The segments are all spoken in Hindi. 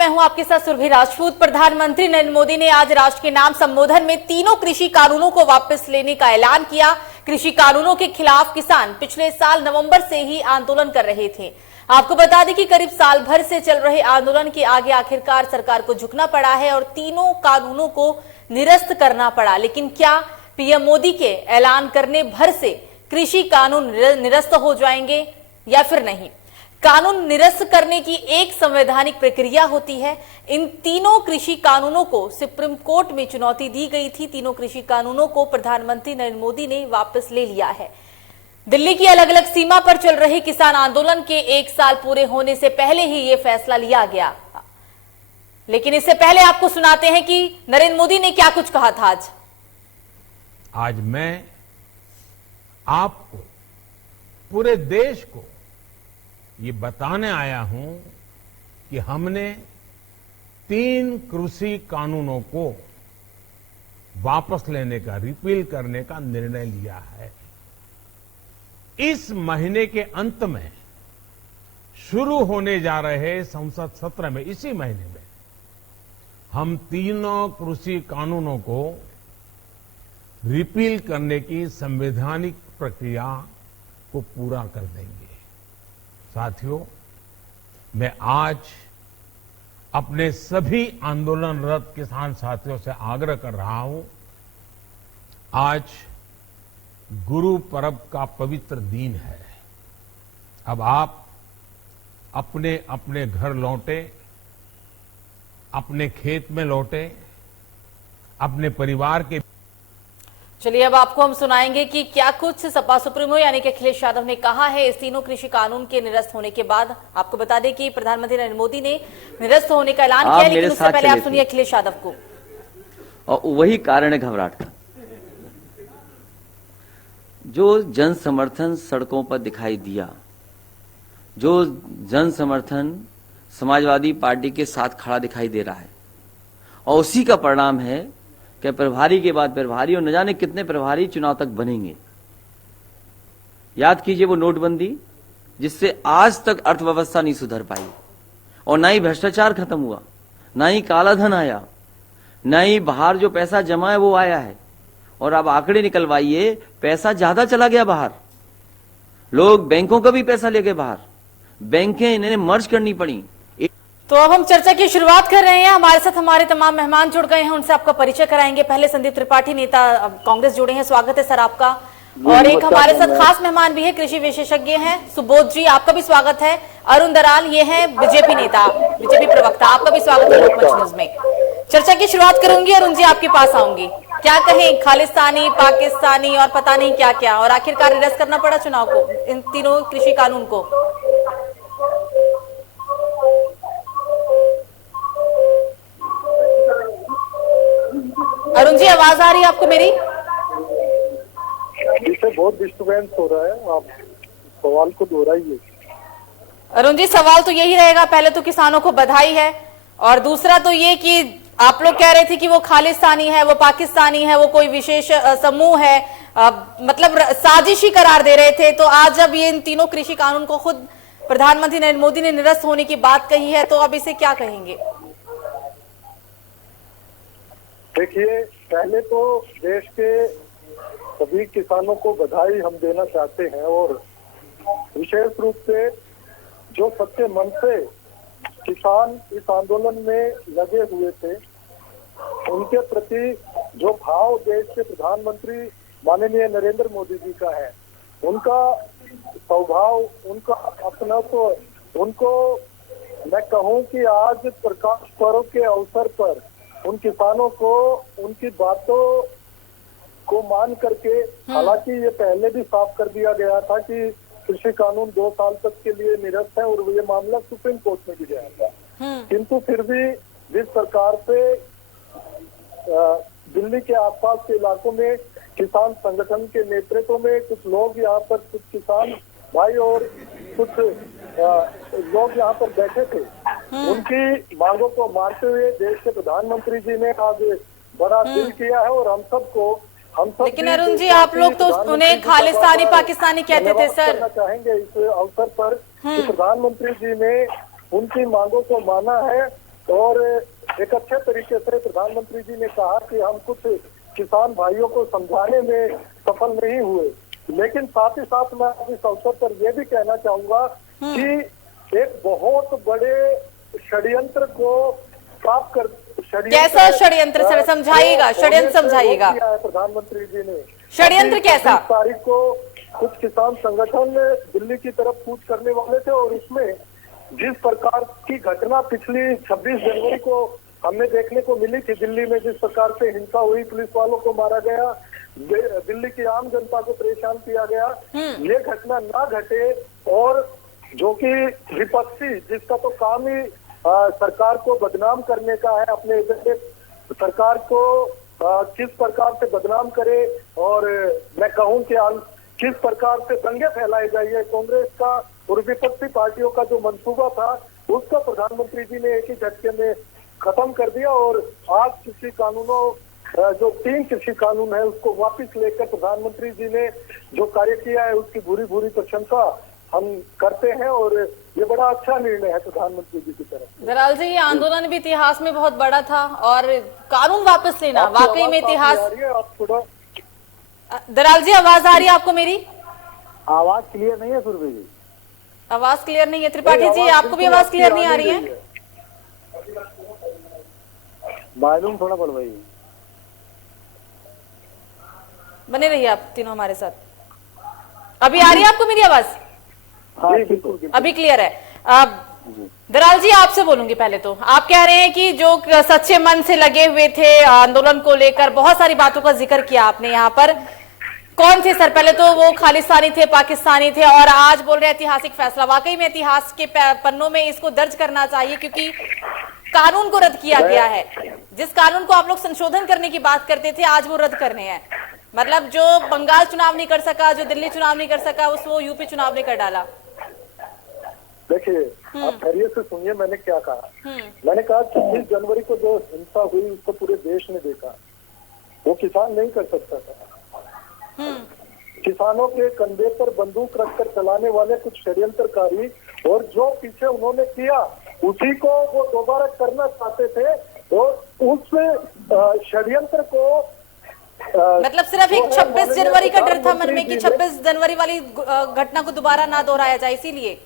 मैं हूं आपके साथ सुरभि राजपूत। प्रधानमंत्री नरेंद्र मोदी ने आज राष्ट्र के नाम संबोधन में तीनों कृषि कानूनों को वापस लेने का ऐलान किया। कृषि कानूनों के खिलाफ किसान पिछले साल नवंबर से ही आंदोलन कर रहे थे। आपको बता दें कि करीब साल भर से चल रहे आंदोलन के आगे आखिरकार सरकार को झुकना पड़ा है और तीनों कानूनों को निरस्त करना पड़ा। लेकिन क्या पीएम मोदी के ऐलान करने भर से कृषि कानून निरस्त हो जाएंगे या फिर नहीं? कानून निरस्त करने की एक संवैधानिक प्रक्रिया होती है। इन तीनों कृषि कानूनों को सुप्रीम कोर्ट में चुनौती दी गई थी। तीनों कृषि कानूनों को प्रधानमंत्री नरेंद्र मोदी ने वापस ले लिया है। दिल्ली की अलग अलग सीमा पर चल रहे किसान आंदोलन के एक साल पूरे होने से पहले ही ये फैसला लिया गया। लेकिन इससे पहले आपको सुनाते हैं कि नरेंद्र मोदी ने क्या कुछ कहा था। आज मैं आपको, पूरे देश को ये बताने आया हूं कि हमने 3 कृषि कानूनों को वापस लेने का, रिपील करने का निर्णय लिया है। इस महीने के अंत में शुरू होने जा रहे संसद सत्र में, इसी महीने में हम तीनों कृषि कानूनों को रिपील करने की संवैधानिक प्रक्रिया को पूरा कर देंगे। साथियों, मैं आज अपने सभी आंदोलनरत किसान साथियों से आग्रह कर रहा हूं, आज गुरु पर्व का पवित्र दिन है। अब आप अपने अपने घर लौटे, अपने खेत में लौटे, अपने परिवार के। चलिए अब आपको हम सुनाएंगे कि क्या कुछ सपा सुप्रीमो यानी कि अखिलेश यादव ने कहा है इस तीनों कृषि कानून के निरस्त होने के बाद। आपको बता दें कि प्रधानमंत्री नरेंद्र मोदी ने निरस्त होने का ऐलान किया, लेकिन उससे पहले आप सुनिए अखिलेश यादव को। और वही कारण है घबराहट का। जो जन समर्थन सड़कों पर दिखाई दिया, जो जन समर्थन समाजवादी पार्टी के साथ खड़ा दिखाई दे रहा है, और उसी का परिणाम है कि प्रभारी के बाद प्रभारी और न जाने कितने प्रभारी चुनाव तक बनेंगे। याद कीजिए वो नोटबंदी, जिससे आज तक अर्थव्यवस्था नहीं सुधर पाई, और ना ही भ्रष्टाचार खत्म हुआ, ना ही काला धन आया, ना ही बाहर जो पैसा जमा है वो आया है। और अब आंकड़े निकलवाइए, पैसा ज्यादा चला गया बाहर। लोग बैंकों का भी पैसा ले गए बाहर, बैंकें इन्हें मर्ज करनी पड़ी। तो अब हम चर्चा की शुरुआत कर रहे हैं। हमारे साथ हमारे तमाम मेहमान जुड़ गए हैं, उनसे आपका परिचय कराएंगे। पहले संदीप त्रिपाठी, नेता कांग्रेस, जुड़े हैं। स्वागत है सर आपका। और एक हमारे साथ खास मेहमान भी है, कृषि विशेषज्ञ हैं सुबोध जी, आपका भी स्वागत है। अरुण दराल, ये है बीजेपी नेता, बीजेपी प्रवक्ता, आपका भी स्वागत है लोकमंच न्यूज में। चर्चा की शुरुआत करूंगी, अरुण जी आपके पास आऊंगी। क्या कहें, खालिस्तानी, पाकिस्तानी और पता नहीं क्या क्या, और आखिरकार निरस्त करना पड़ा चुनाव को, इन तीनों कृषि कानून को। अरुण जी आवाज आ रही है आपको मेरी? इसे बहुत डिस्टर्बेंस हो रहा है, आप सवाल को दोहराइए। अरुण जी सवाल तो यही रहेगा, पहले तो किसानों को बधाई है, और दूसरा तो ये कि आप लोग कह रहे थे कि वो खालिस्तानी है, वो पाकिस्तानी है, वो कोई विशेष समूह है, मतलब साजिशी करार दे रहे थे। तो आज जब ये इन तीनों कृषि कानून को खुद प्रधानमंत्री नरेंद्र मोदी ने निरस्त होने की बात कही है, तो अब इसे क्या कहेंगे? देखिए, पहले तो देश के सभी किसानों को बधाई हम देना चाहते हैं, और विशेष रूप से जो सच्चे मन से किसान इस आंदोलन में लगे हुए थे, उनके प्रति जो भाव देश के प्रधानमंत्री माननीय नरेंद्र मोदी जी का है, उनका स्वभाव, उनका अपनापन, उनको मैं कहूं कि आज प्रकाश पर्व के अवसर पर उन किसानों को उनकी बातों को मान करके, हालांकि ये पहले भी साफ कर दिया गया था कि कृषि कानून 2 साल तक के लिए निरस्त है, और ये मामला सुप्रीम कोर्ट में भी गया था, किंतु फिर भी जिस प्रकार से दिल्ली के आसपास के इलाकों में किसान संगठन के नेतृत्व में कुछ लोग यहाँ पर, कुछ किसान भाई और कुछ लोग यहाँ पर बैठे थे, उनकी मांगों को मानते हुए देश के प्रधानमंत्री जी ने आज बड़ा दिल किया है, और हम सबको लेकिन अरुण जी आप लोग तो उन्हें खालिस्तानी पाकिस्तानी कहते थे सर। करना चाहेंगे इस अवसर पर कि प्रधानमंत्री जी ने उनकी मांगों को माना है, और एक अच्छे तरीके से प्रधानमंत्री जी ने कहा कि हम कुछ किसान भाइयों को समझाने में सफल नहीं हुए, लेकिन साथ ही साथ मैं इस अवसर पर यह भी कहना चाहूंगा कि एक बहुत बड़े षड्यंत्र को साफ कर कैसा षड्यंत्र सर, समझाइएगा, षड्यंत्र समझाइएगा। प्रधानमंत्री जी ने षड्यंत्र कैसा? 20 तारीख को कुछ किसान संगठन दिल्ली की तरफ कूच करने वाले थे और उसमें जिस प्रकार की घटना पिछली 26 जनवरी को हमने देखने को मिली थी दिल्ली में, जिस प्रकार से हिंसा हुई, पुलिस वालों को मारा गया, दिल्ली की आम जनता को परेशान किया गया, ये घटना ना घटे और जो कि विपक्षी जिसका तो काम ही सरकार को बदनाम करने का है, अपने एजेंडे सरकार को किस प्रकार से बदनाम करे और मैं कहूं कि किस प्रकार से दंगे फैलाए जाइए, कांग्रेस का और विपक्षी पार्टियों का जो मंसूबा था उसका प्रधानमंत्री जी ने एक ही झटके में खत्म कर दिया और आज कृषि कानूनों जो 3 कृषि कानून है उसको वापस लेकर प्रधानमंत्री जी ने जो कार्य किया है उसकी भूरी भूरी प्रशंसा हम करते हैं और ये बड़ा अच्छा निर्णय है प्रधानमंत्री जी की तरफ। दराल जी, ये आंदोलन भी इतिहास में बहुत बड़ा था और कानून वापस लेना वाकई में इतिहास। आप थोड़ा दराल जी, आवाज आ रही है आपको मेरी? आवाज क्लियर नहीं है सुरभि जी। आवाज क्लियर नहीं है। त्रिपाठी जी, आपको भी आवाज क्लियर नहीं आ रही है? वॉल्यूम थोड़ा बढ़वाइए। बने रहिए आप तीनों हमारे साथ। अभी आ रही है आपको मेरी आवाज? हाँ बिल्कुल, अभी क्लियर है। दराल जी, आपसे बोलूंगी पहले तो। आप कह रहे हैं कि जो सच्चे मन से लगे हुए थे आंदोलन को लेकर, बहुत सारी बातों का जिक्र किया आपने यहाँ पर। कौन थे सर? पहले तो वो खालिस्तानी थे, पाकिस्तानी थे और आज बोल रहे हैं ऐतिहासिक फैसला। वाकई में इतिहास के पन्नों में इसको दर्ज करना चाहिए क्योंकि कानून को रद्द किया गया है। जिस कानून को आप लोग संशोधन करने की बात करते थे आज वो रद्द करने हैं। मतलब जो बंगाल चुनाव नहीं कर सका, जो दिल्ली चुनाव नहीं कर सका, उसको यूपी चुनाव ने कर डाला। देखिए, आप खैरियत से सुनिए मैंने क्या कहा। मैंने कहा 26 जनवरी को जो हिंसा हुई उसको पूरे देश ने देखा, वो किसान नहीं कर सकता था। किसानों के कंधे पर बंदूक रखकर चलाने वाले कुछ षड्यंत्रकारी और जो पीछे उन्होंने किया उसी को वो दोबारा करना चाहते थे और उस षड्यंत्र को मतलब सिर्फ एक 26 जनवरी का डर था मन में कि 26 जनवरी वाली घटना को दोबारा ना दोहराया जाए, इसीलिए।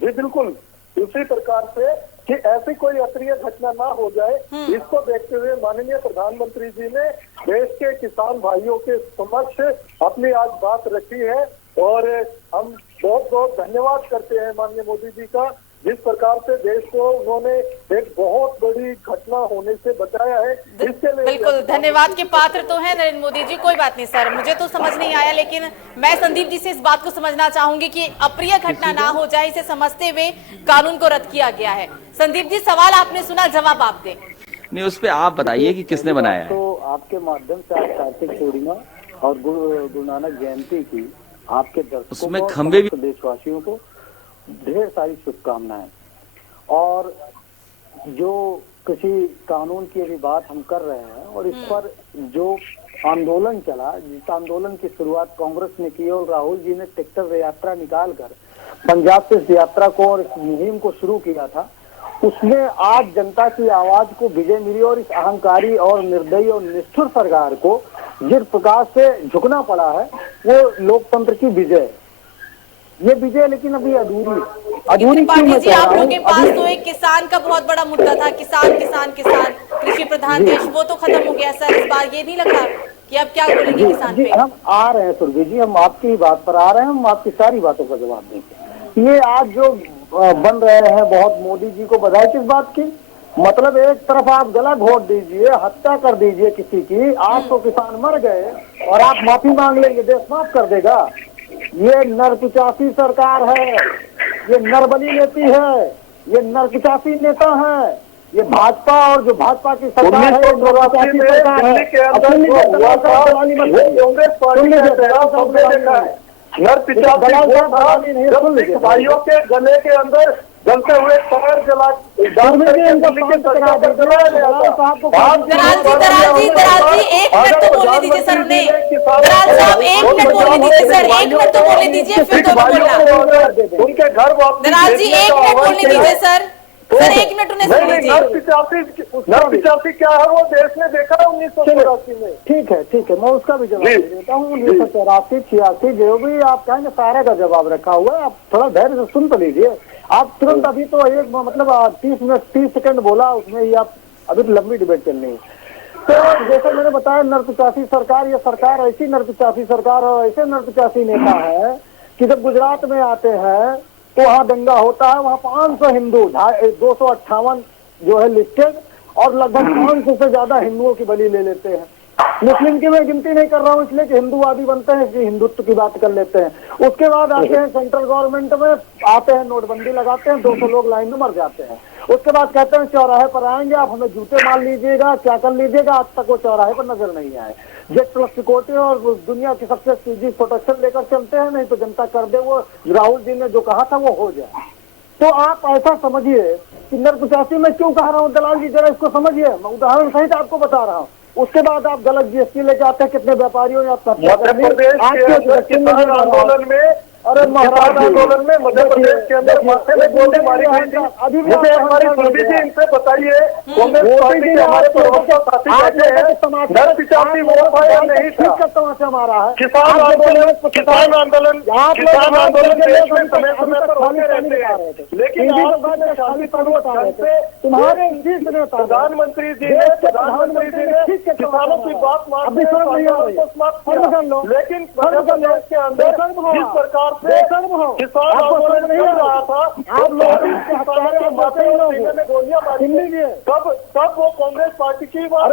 जी बिल्कुल, उसी प्रकार से कि ऐसी कोई अप्रिय घटना ना हो जाए, इसको देखते हुए माननीय प्रधानमंत्री जी ने देश के किसान भाइयों के समक्ष अपनी आज बात रखी है और हम बहुत बहुत धन्यवाद करते हैं माननीय मोदी जी का, जिस प्रकार से देश को उन्होंने एक बहुत बड़ी घटना होने से बचाया है। इसके लिए बिल्कुल धन्यवाद के पात्र तो है नरेंद्र मोदी जी। कोई बात नहीं सर, मुझे तो समझ नहीं आया, लेकिन मैं संदीप जी से इस बात को समझना चाहूंगी कि अप्रिय घटना ना हो जाए, इसे समझते हुए कानून को रद्द किया गया है। संदीप जी, सवाल आपने सुना, जवाब आप दें। नहीं, उस पर आप बताइए कि किसने बनाया है। तो आपके माध्यम से आज कार्तिक पूर्णिमा और गुरु नानक जयंती की आपके दर्शकों उसमें खंबे भी देशवासियों को ढेर सारी शुभकामनाएं। और जो कृषि कानून की अभी बात हम कर रहे हैं और इस पर जो आंदोलन चला, जिस आंदोलन की शुरुआत कांग्रेस ने की और राहुल जी ने ट्रैक्टर यात्रा निकालकर पंजाब से इस यात्रा को और इस मुहिम को शुरू किया था, उसमें आज जनता की आवाज को विजय मिली और इस अहंकारी और निर्दयी और निष्ठुर सरकार को जिस प्रकार से झुकना पड़ा है वो लोकतंत्र की विजय। ये विजय लेकिन अभी अधूरी त्रिपाठी जी, आप लोगों के पास तो एक किसान का बहुत बड़ा मुद्दा था, किसान किसान किसान, कृषि प्रधान देश, वो तो खत्म हो गया सर। इस बार ये नहीं लगा कि अब क्या बोलेंगे किसान पे? हम आ रहे हैं सुरभि जी, हम आपकी बात पर आ रहे हैं, हम आपकी सारी बातों का जवाब देंगे। ये आज जो बन रहे हैं, बहुत मोदी जी को बधाई किस बात की? मतलब एक तरफ आप गला घोट दीजिए, हत्या कर दीजिए किसी की, आज तो किसान मर गए और आप माफी मांग लेंगे, देश माफ कर देगा। ये नरपिचासी सरकार है, ये नरबली लेती है, ये नरपिचासी नेता है, ये भाजपा और जो भाजपा की सरकार है, नरपिचासी सरकार है। नरपिचासी भाइयों के गले के अंदर जलते हुए टायर जला दराल जी, एक मिनट तो बोलने दीजिए सर उन्हें। दराल साहब, 1 मिनट बोलने दीजिए सर, 1 मिनट तो बोलने दीजिए, फिर दोनों बोलना। उनके घर दराल जी, 1 मिनट बोलने दीजिए सर। सर 1 मिनट उन्हें सुन लीजिए। नर क्या है वो देश ने देखा 1984 में। ठीक है मैं उसका भी जवाब दे देता हूँ। 1984 86 जो भी आप कहेंगे सारे का जवाब रखा हुआ है, आप थोड़ा धैर्य से सुन तो लीजिए। आप तुरंत अभी तो एक मतलब 30 सेकंड बोला, उसमें ही आप अभी तो लंबी डिबेट चलनी है। तो जैसे मैंने बताया, नर 85 सरकार, ये सरकार ऐसी नर 85 सरकार और ऐसे नर 85 नेता है कि जब गुजरात में आते हैं तो वहाँ दंगा होता है, वहाँ 500 हिंदू 258 जो है लिस्टेड और लगभग 500 से ज्यादा हिंदुओं की बलि ले लेते हैं। मुस्लिम की मैं गिनती नहीं कर रहा हूँ इसलिए कि हिंदूवादी बनते हैं, इसलिए हिंदुत्व की बात कर लेते हैं। उसके बाद आते हैं सेंट्रल गवर्नमेंट में, आते हैं नोटबंदी लगाते हैं, 200 लोग लाइन में मर जाते हैं। उसके बाद कहते हैं चौराहे पर आएंगे, आप हमें जूते मार लीजिएगा, क्या कर लीजिएगा। आज तक वो चौराहे पर नजर नहीं आए। जेट प्लस सिक्योरिटी और दुनिया की सबसे सीधी प्रोटेक्शन लेकर चलते हैं, नहीं तो जनता कर दे। वो राहुल जी ने जो कहा था वो हो जाए। तो आप ऐसा समझिए कि नर 85 में क्यों कह रहा हूँ दलाल जी, जरा इसको समझिए। मैं उदाहरण सहित आपको बता रहा हूँ। उसके बाद आप गलत जीएसटी लेके आते हैं, कितने व्यापारियों ने मध्य प्रदेश के किसान आंदोलन में, अरे महाराज आंदोलन में मध्य प्रदेश के अंदर माथे में गोली मारी गई थी। अभी भी हमारी सुरभि जी इनसे बताइए, कांग्रेस पार्टी के हमारे प्रवक्ता साथी कहते हैं नर 85 वो था या नहीं था। तमाशा मारा है किसान आंदोलन देश में समय समय पर होते रहते हैं, लेकिन तुम्हारे प्रधानमंत्री जी ने किसानों की बात मानते हैं, समाप्त किया। लेकिन मध्य प्रदेश के अंदर जिस प्रकार से किसान आंदोलन चल रहा था, आप लोग किसानों के माथे में गोलियां मारी, तब वो कांग्रेस पार्टी की बात।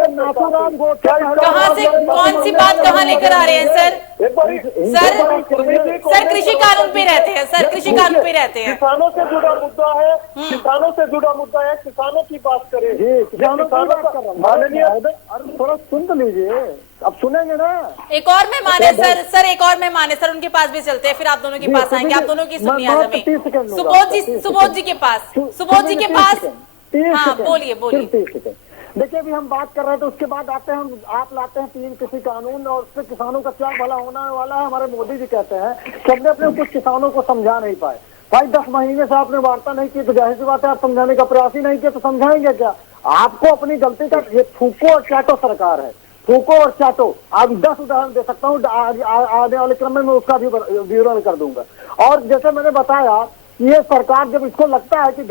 कहाँ से कौन सी बात कहाँ लेकर आ रहे हैं सर? सर कृषि कानून पे रहते हैं, सर कृषि कानून पे रहते हैं। किसानों से जुड़ा मुद्दा है, किसानों से जुड़ा मुद्दा है, किसानों की बात करें। किसानों का माननीय, थोड़ा सुन तो लीजिए, अब सुनेंगे ना। एक और मेहमान है सर एक और मेहमान है सर, उनके पास भी चलते हैं, फिर आप दोनों के पास आएंगे। आप दोनों की सुनिए आज हमें। सुबोध जी के पास हाँ बोलिए। देखिए अभी हम बात कर रहे थे, उसके बाद आते हैं आप लाते हैं 3 कृषि कानून और उससे किसानों का क्या भला होने वाला है। हमारे मोदी जी कहते हैं कि हमने अपने कुछ किसानों को समझा नहीं पाए। भाई 10 महीने से आपने वार्ता नहीं की तो जाहिर सी बात है आप समझाने का प्रयास ही नहीं किया तो समझाएंगे क्या? आपको अपनी गलती का, ये थूको और चाटो सरकार है, थूको और चाटो। आप 10 उदाहरण दे सकता हूँ, आने वाले क्रम में मैं उसका भी विवरण कर दूंगा। और जैसे मैंने बताया, ये सरकार जब इसको लगता है कि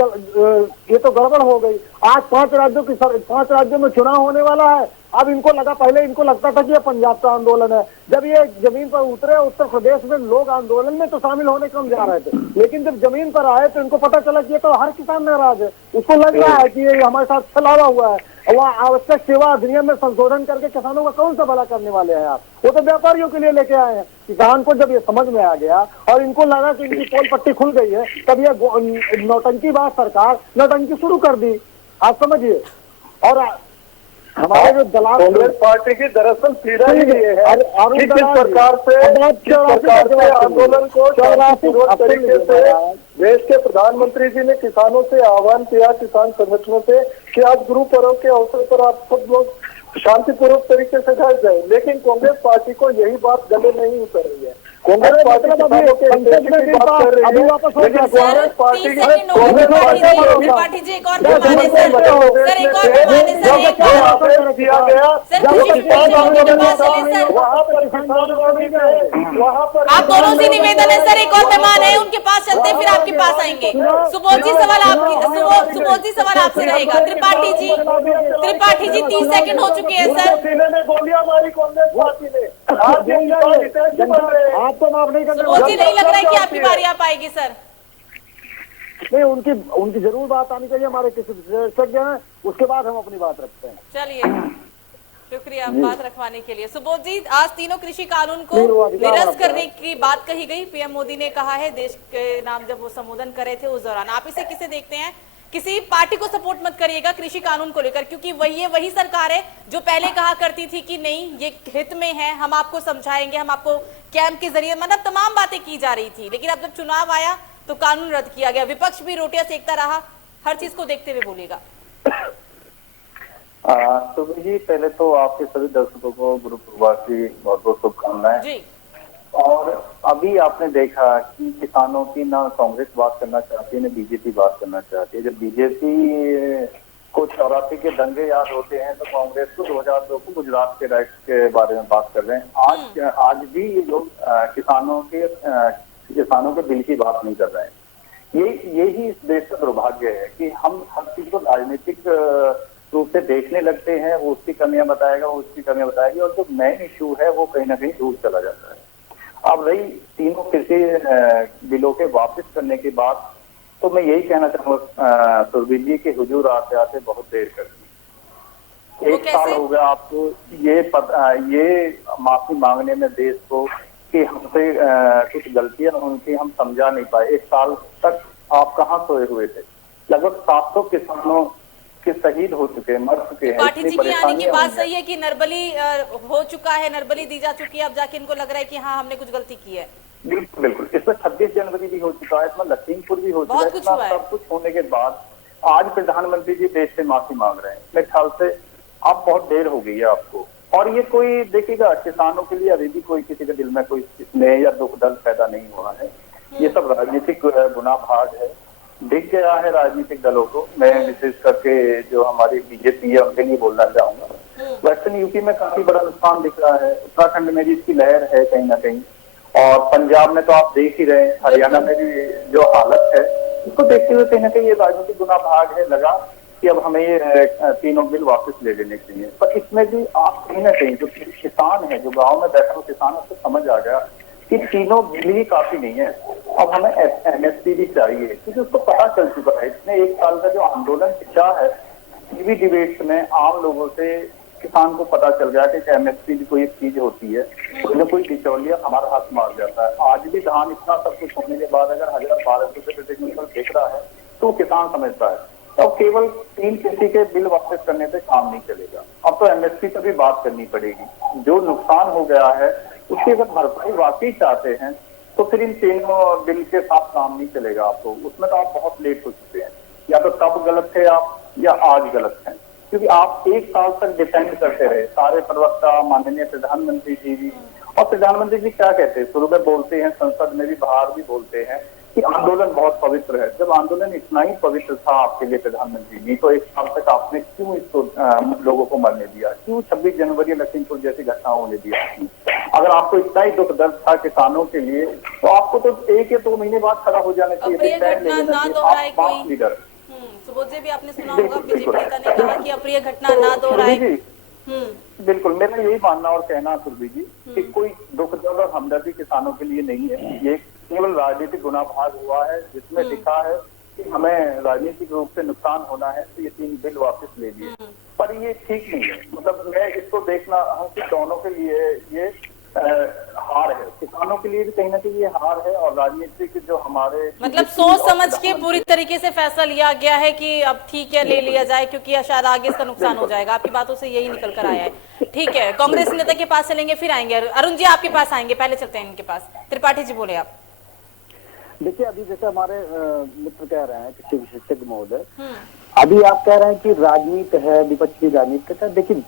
ये तो गड़बड़ हो गई, आज 5 राज्यों में चुनाव होने वाला है। अब इनको लगा, पहले इनको लगता था कि ये पंजाब का आंदोलन है। जब ये जमीन पर उतरे उत्तर प्रदेश में, लोग आंदोलन में तो शामिल होने कम जा रहे थे, लेकिन जब जमीन पर आए तो इनको पता चला कि ये तो हर किसान नाराज है। उसको लग रहा है कि ये हमारे साथ छलावा हुआ है। वह आवश्यक सेवा अधिनियम में संशोधन करके किसानों का कौन सा भला करने वाले हैं आप? वो तो व्यापारियों के लिए लेके आए हैं। किसान को जब ये समझ में आ गया और इनको लगा कि इनकी पोल पट्टी खुल गई है, तब ये नौटंकी बात सरकार नौटंकी शुरू कर दी। आप समझिए। और हमारे जो दलाल कांग्रेस पार्टी की दरअसल पीड़ा ही ये है कि किस प्रकार से आंदोलन को शांतिपूर्वक तरीके से देश के प्रधानमंत्री जी ने किसानों से आह्वान किया, किसान संगठनों से, कि आज गुरु पर्व के अवसर पर आप सब लोग शांतिपूर्वक तरीके से घर जाए। लेकिन कांग्रेस पार्टी को यही बात गले नहीं उतर रही है। कांग्रेस पार्टी किसानों के हित की बात कर रही है, लेकिन कांग्रेस पार्टी दिया गया वहाँ पर आप दोनों से निवेदन है सर, एक और मेहमान है उनके पास चलते हैं, फिर आपके पास आएंगे। सुबोध जी सवाल आपसे रहेगा। त्रिपाठी जी 30 सेकंड हो चुके हैं सर। सीने में गोलियां मारी कांग्रेस पार्टी ने। आपको माफ नहीं करना। सुबोध जी नहीं लग रहा है कि आपकी बारी आ पाएगी सर? नहीं, उनकी जरूर बात आनी चाहिए। हमारे किसी विशेषज्ञ हैं, उसके बाद हम अपनी बात रखते हैं। चलिए, शुक्रिया बात रखवाने के लिए। सुबोध जी, आज तीनों कृषि कानून को निरस्त करने की बात कही गई। पीएम मोदी ने कहा है देश के नाम जब वो संबोधन कर रहे थे उस दौरान। आप इसे किसे देखते हैं? किसी पार्टी को सपोर्ट मत करिएगा कृषि कानून को लेकर, क्योंकि वही सरकार है जो पहले कहा करती थी कि नहीं ये हित में है, हम आपको समझाएंगे, हम आपको कैंप के जरिए, मतलब तमाम बातें की जा रही थी। लेकिन अब जब चुनाव आया तो कानून रद्द किया गया। विपक्ष भी रोटियां सेकता रहा। हर चीज को देखते हुए बोलेगा। तो जी, पहले तो आपके सभी दर्शकों को गुरु पूर्णिमा की बहुत बहुत शुभकामनाएं। जी। और अभी आपने देखा कि किसानों की ना कांग्रेस बात करना चाहती है ना बीजेपी बात करना चाहती है। जब बीजेपी को 84 के दंगे याद होते हैं तो कांग्रेस को 2002 को गुजरात के राइट्स के बारे में बात कर रहे हैं। आज भी ये लोग किसानों के दिल की बात नहीं कर रहे हैं। यही इस देश का दुर्भाग्य है कि हम हर चीज को राजनीतिक रूप से देखने लगते हैं। वो उसकी कमियां बताएगा, वो उसकी कमियां बताएगी, और जो मेन इशू है वो कहीं ना कहीं दूर चला जाता है। अब रही तीनों कृषि बिलों के वापस करने की बात, तो मैं यही कहना चाहूंगा सुरभि जी के हुजूर आते आते बहुत देर कर दी। 1 साल हो गया आपको ये माफी मांगने में देश को कि हमसे कुछ गलतियां उनकी हम समझा नहीं पाए। 1 साल तक आप कहाँ सोए हुए थे? लगभग 700 किसानों के शहीद हो चुके, मर चुके हैं। त्रिपाठी जी की आने की बात सही है कि नरबली हो चुका है, नरबली दी जा चुकी है, अब जाके इनको लग रहा है कि हाँ हमने कुछ गलती की है। बिल्कुल बिल्कुल, इसमें 26 जनवरी भी हो चुका है, इसमें लखीमपुर भी हो चुका है। सब कुछ होने के बाद आज प्रधानमंत्री जी देश से माफी मांग रहे हैं। मेरे ख्याल से अब बहुत देर हो गई है आपको। और ये कोई देखिएगा, किसानों के लिए अभी भी कोई किसी के दिल में कोई स्नेह या दुख दर्द पैदा नहीं हुआ है। ये सब राजनीतिक गुना भाग है, दिख गया है राजनीतिक दलों को। मैं विशेष करके जो हमारी बीजेपी है उनके लिए बोलना चाहूंगा। वेस्टर्न यूपी में काफी बड़ा नुकसान दिख रहा है, उत्तराखंड में भी इसकी लहर है कहीं ना कहीं, और पंजाब में तो आप देख ही रहे हैं, हरियाणा में भी जो हालत है उसको देखते हुए कहीं ना कहीं ये राजनीतिक गुना भाग है। लगा कि अब हमें ये तीनों बिल वापस ले लेने चाहिए। पर इसमें भी आप कहीं ना कहीं जो किसान है, जो गाँव में बैठा हुआ किसान, उसको समझ आ गया कि तीनों बिल ही काफी नहीं है, अब हमें एमएसपी भी चाहिए, क्योंकि उसको पता चल चुका है। इसने 1 साल का जो आंदोलन किया है, टीवी डिबेट्स में आम लोगों से किसान को पता चल गया कि एमएसपी भी कोई एक चीज होती है, कोई बिचौलिया हमारा हाथ मार जाता है। आज भी धान इतना सब कुछ होने के बाद अगर 1200 रुपए प्रति क्विंटल देख रहा है तो किसान समझता है तो केवल 3 कृषि के बिल वापस करने से काम नहीं चलेगा। अब तो एमएसपी पर भी बात करनी पड़ेगी। जो नुकसान हो गया है उसकी अगर भरपाई वाकई चाहते हैं तो फिर इन तीनों बिल के साथ काम नहीं चलेगा। आपको उसमें तो आप बहुत लेट हो चुके हैं, या तो तब गलत थे आप या आज गलत हैं, क्योंकि आप 1 साल तक डिपेंड करते रहे। सारे प्रवक्ता, माननीय प्रधानमंत्री जी भी, और प्रधानमंत्री जी क्या कहते हैं, शुरू में बोलते हैं, संसद में भी, बाहर भी बोलते हैं कि आंदोलन बहुत पवित्र है। जब आंदोलन इतना ही पवित्र था आपके लिए प्रधानमंत्री जी, तो 1 साल तक आपने क्यों इसको लोगों को मरने दिया? क्यों 26 जनवरी लखीमपुर जैसी घटना होने दिया? अगर आपको इतना ही दुख दर्द था किसानों के लिए तो आपको तो 1 या 2 महीने बाद खड़ा हो जाना चाहिए। लीडर सुबोध जी भी आपने सुना होगा, बीजेपी नेता ने कहा कि अप्रिय घटना ना दोहराए। बिल्कुल, मेरा यही मानना और कहना सुरभि जी कि कोई दुख दर्द और हमदर्दी किसानों के लिए नहीं है। ये केवल राजनीतिक गुनाभाग हुआ है, जिसमें लिखा है कि हमें राजनीतिक रूप से नुकसान होना है तो ये 3 बिल वापस ले लिए। पर ये ठीक नहीं है। मतलब मैं इसको देखना हूँ कि दोनों के लिए ये हार है, किसानों के लिए भी कहीं ना कहीं ये हार है, और राजनीतिक जो हमारे मतलब सोच समझ के पूरी तरीके से फैसला लिया गया है कि अब ठीक है ले लिया जाए, क्योंकि शायद आगे इसका नुकसान हो जाएगा। आपकी बातों से यही निकल कर आया है। ठीक है, कांग्रेस नेता के पास चलेंगे, फिर आएंगे अरुण जी आपके पास आएंगे, पहले चलते हैं इनके पास। त्रिपाठी जी बोले आप। देखिए, अभी जैसे हमारे मित्र कह रहे हैं, कृषि विशेषज्ञ महोदय, अभी आप कह रहे हैं कि राजनीति है, विपक्ष की राजनीति है। देखिए,